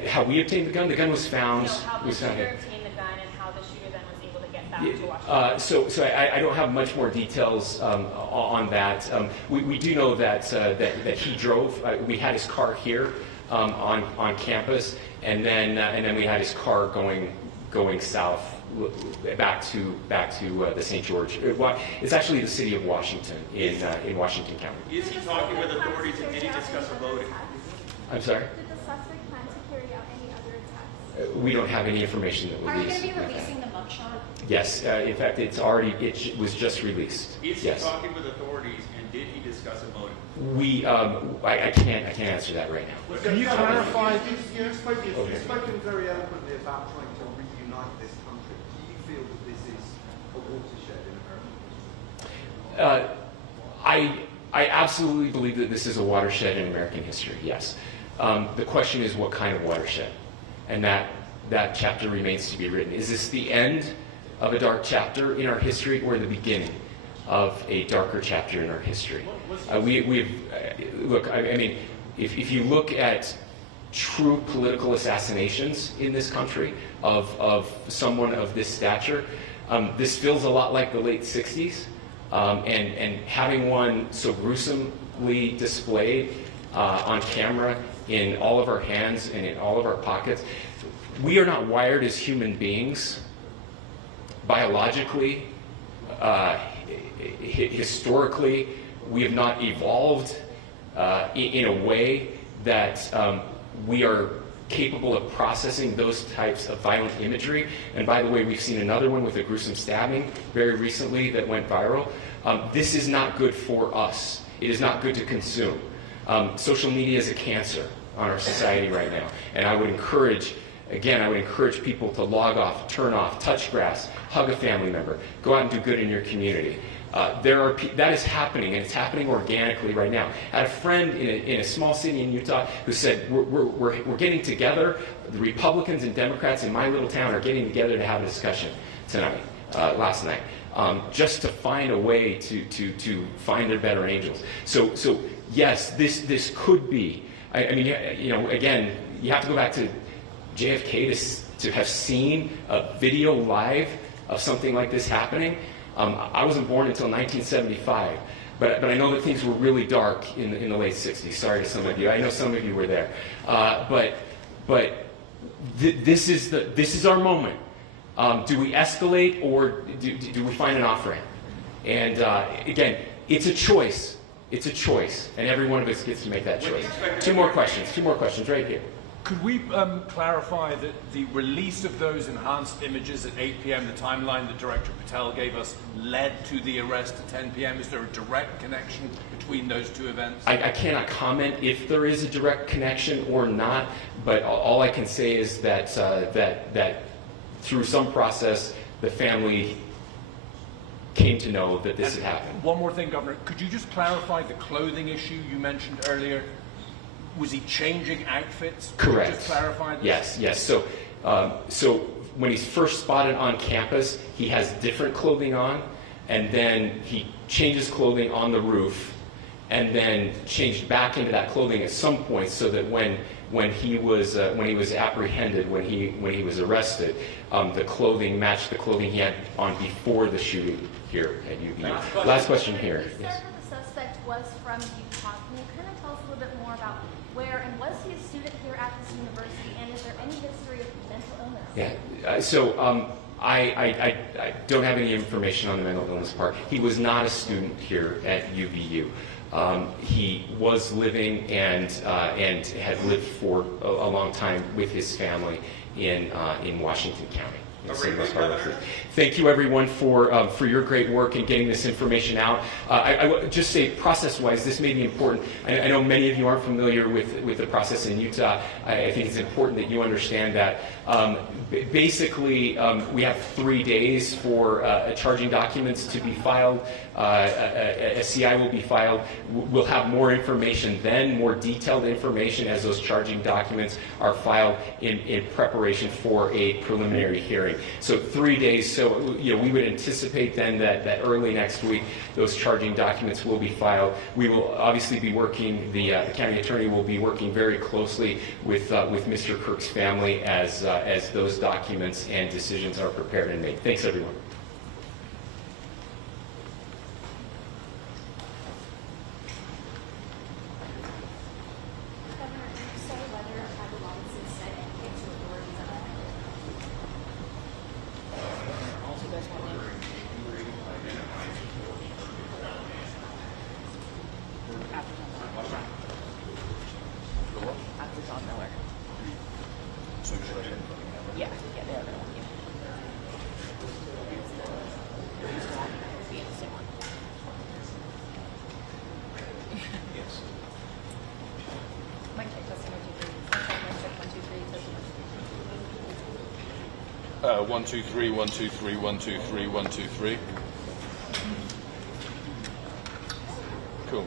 how we obtained the gun was found. No, how the was found shooter in- obtained the gun and how the shooter then was able to get back to Washington. So I don't have much more details on that. We do know that he drove. We had his car here on campus, and then we had his car going south back to the St. George. It's actually the city of Washington in Washington County. Is he talking with authorities and did he discuss a loading? I'm sorry. Did the suspect plan to carry out any other attacks? We don't have any information that Are you released. going to be releasing the mugshot? Yes, in fact, it was just released. Is he Yes. talking with authorities and did he discuss a motive? I can't answer that right now. Can you clarify? You've spoken very eloquently about trying to reunite this country. Do you feel that this is a watershed in American history? I absolutely believe that this is a watershed in American history, yes. The question is what kind of watershed? And that chapter remains to be written. Is this the end of a dark chapter in our history or the beginning of a darker chapter in our history? Look, I mean, if you look at true political assassinations in this country of someone of this stature, this feels a lot like the late 60s. And having one so gruesomely displayed on camera in all of our hands and in all of our pockets, we are not wired as human beings biologically, historically. We have not evolved in a way that we are capable of processing those types of violent imagery. And by the way, we've seen another one with a gruesome stabbing very recently that went viral. This is not good for us. It is not good to consume. Social media is a cancer on our society right now, and I would encourage people to log off, turn off, touch grass, hug a family member, go out and do good in your community. That is happening, and it's happening organically right now. I had a friend in a small city in Utah who said, we're getting together, the Republicans and Democrats in my little town are getting together to have a discussion last night, just to find a way to find their better angels. So yes, this could be, I mean, again, you have to go back to JFK to have seen a video live of something like this happening. I wasn't born until 1975, but I know that things were really dark in the late 60s. Sorry to some of you. I know some of you were there. This is our moment. Do we escalate, or do we find an off-ramp? And again, it's a choice. It's a choice, and every one of us gets to make that choice. Two more questions right here. Could we clarify that the release of those enhanced images at 8 p.m., the timeline that Director Patel gave us, led to the arrest at 10 p.m.? Is there a direct connection between those two events? I cannot comment if there is a direct connection or not, but all I can say is that that through some process, the family came to know that this had happened. One more thing, Governor. Could you just clarify the clothing issue you mentioned earlier? Was he changing outfits? Correct. Just clarify this? Yes. So when he's first spotted on campus, he has different clothing on, and then he changes clothing on the roof, and then changed back into that clothing at some point, so that when he was apprehended, when he was arrested, the clothing matched the clothing he had on before the shooting here at UVU. Last question here. You said that the suspect was from Utah. Can you kind of tell us a little bit more about where, and was he a student here at this university, and is there any history of mental illness? Yeah. So I don't have any information on the mental illness part. He was not a student here at UVU. He was living and had lived for a long time with his family in Washington County. Thank you, everyone, for your great work in getting this information out. I would just say, process-wise, this may be important. I know many of you aren't familiar with the process in Utah. I think it's important that you understand that. Basically, we have 3 days for charging documents to be filed. A CI will be filed. We'll have more information then, more detailed information as those charging documents are filed in preparation for a preliminary hearing. So 3 days. So we would anticipate then that early next week those charging documents will be filed. We will obviously be working. The county attorney will be working very closely with Mr. Kirk's family as those documents and decisions are prepared and made. Thanks, everyone. One, two, three, 1, 2, 3, 1, 2, 3, 1, 2, 3. Cool.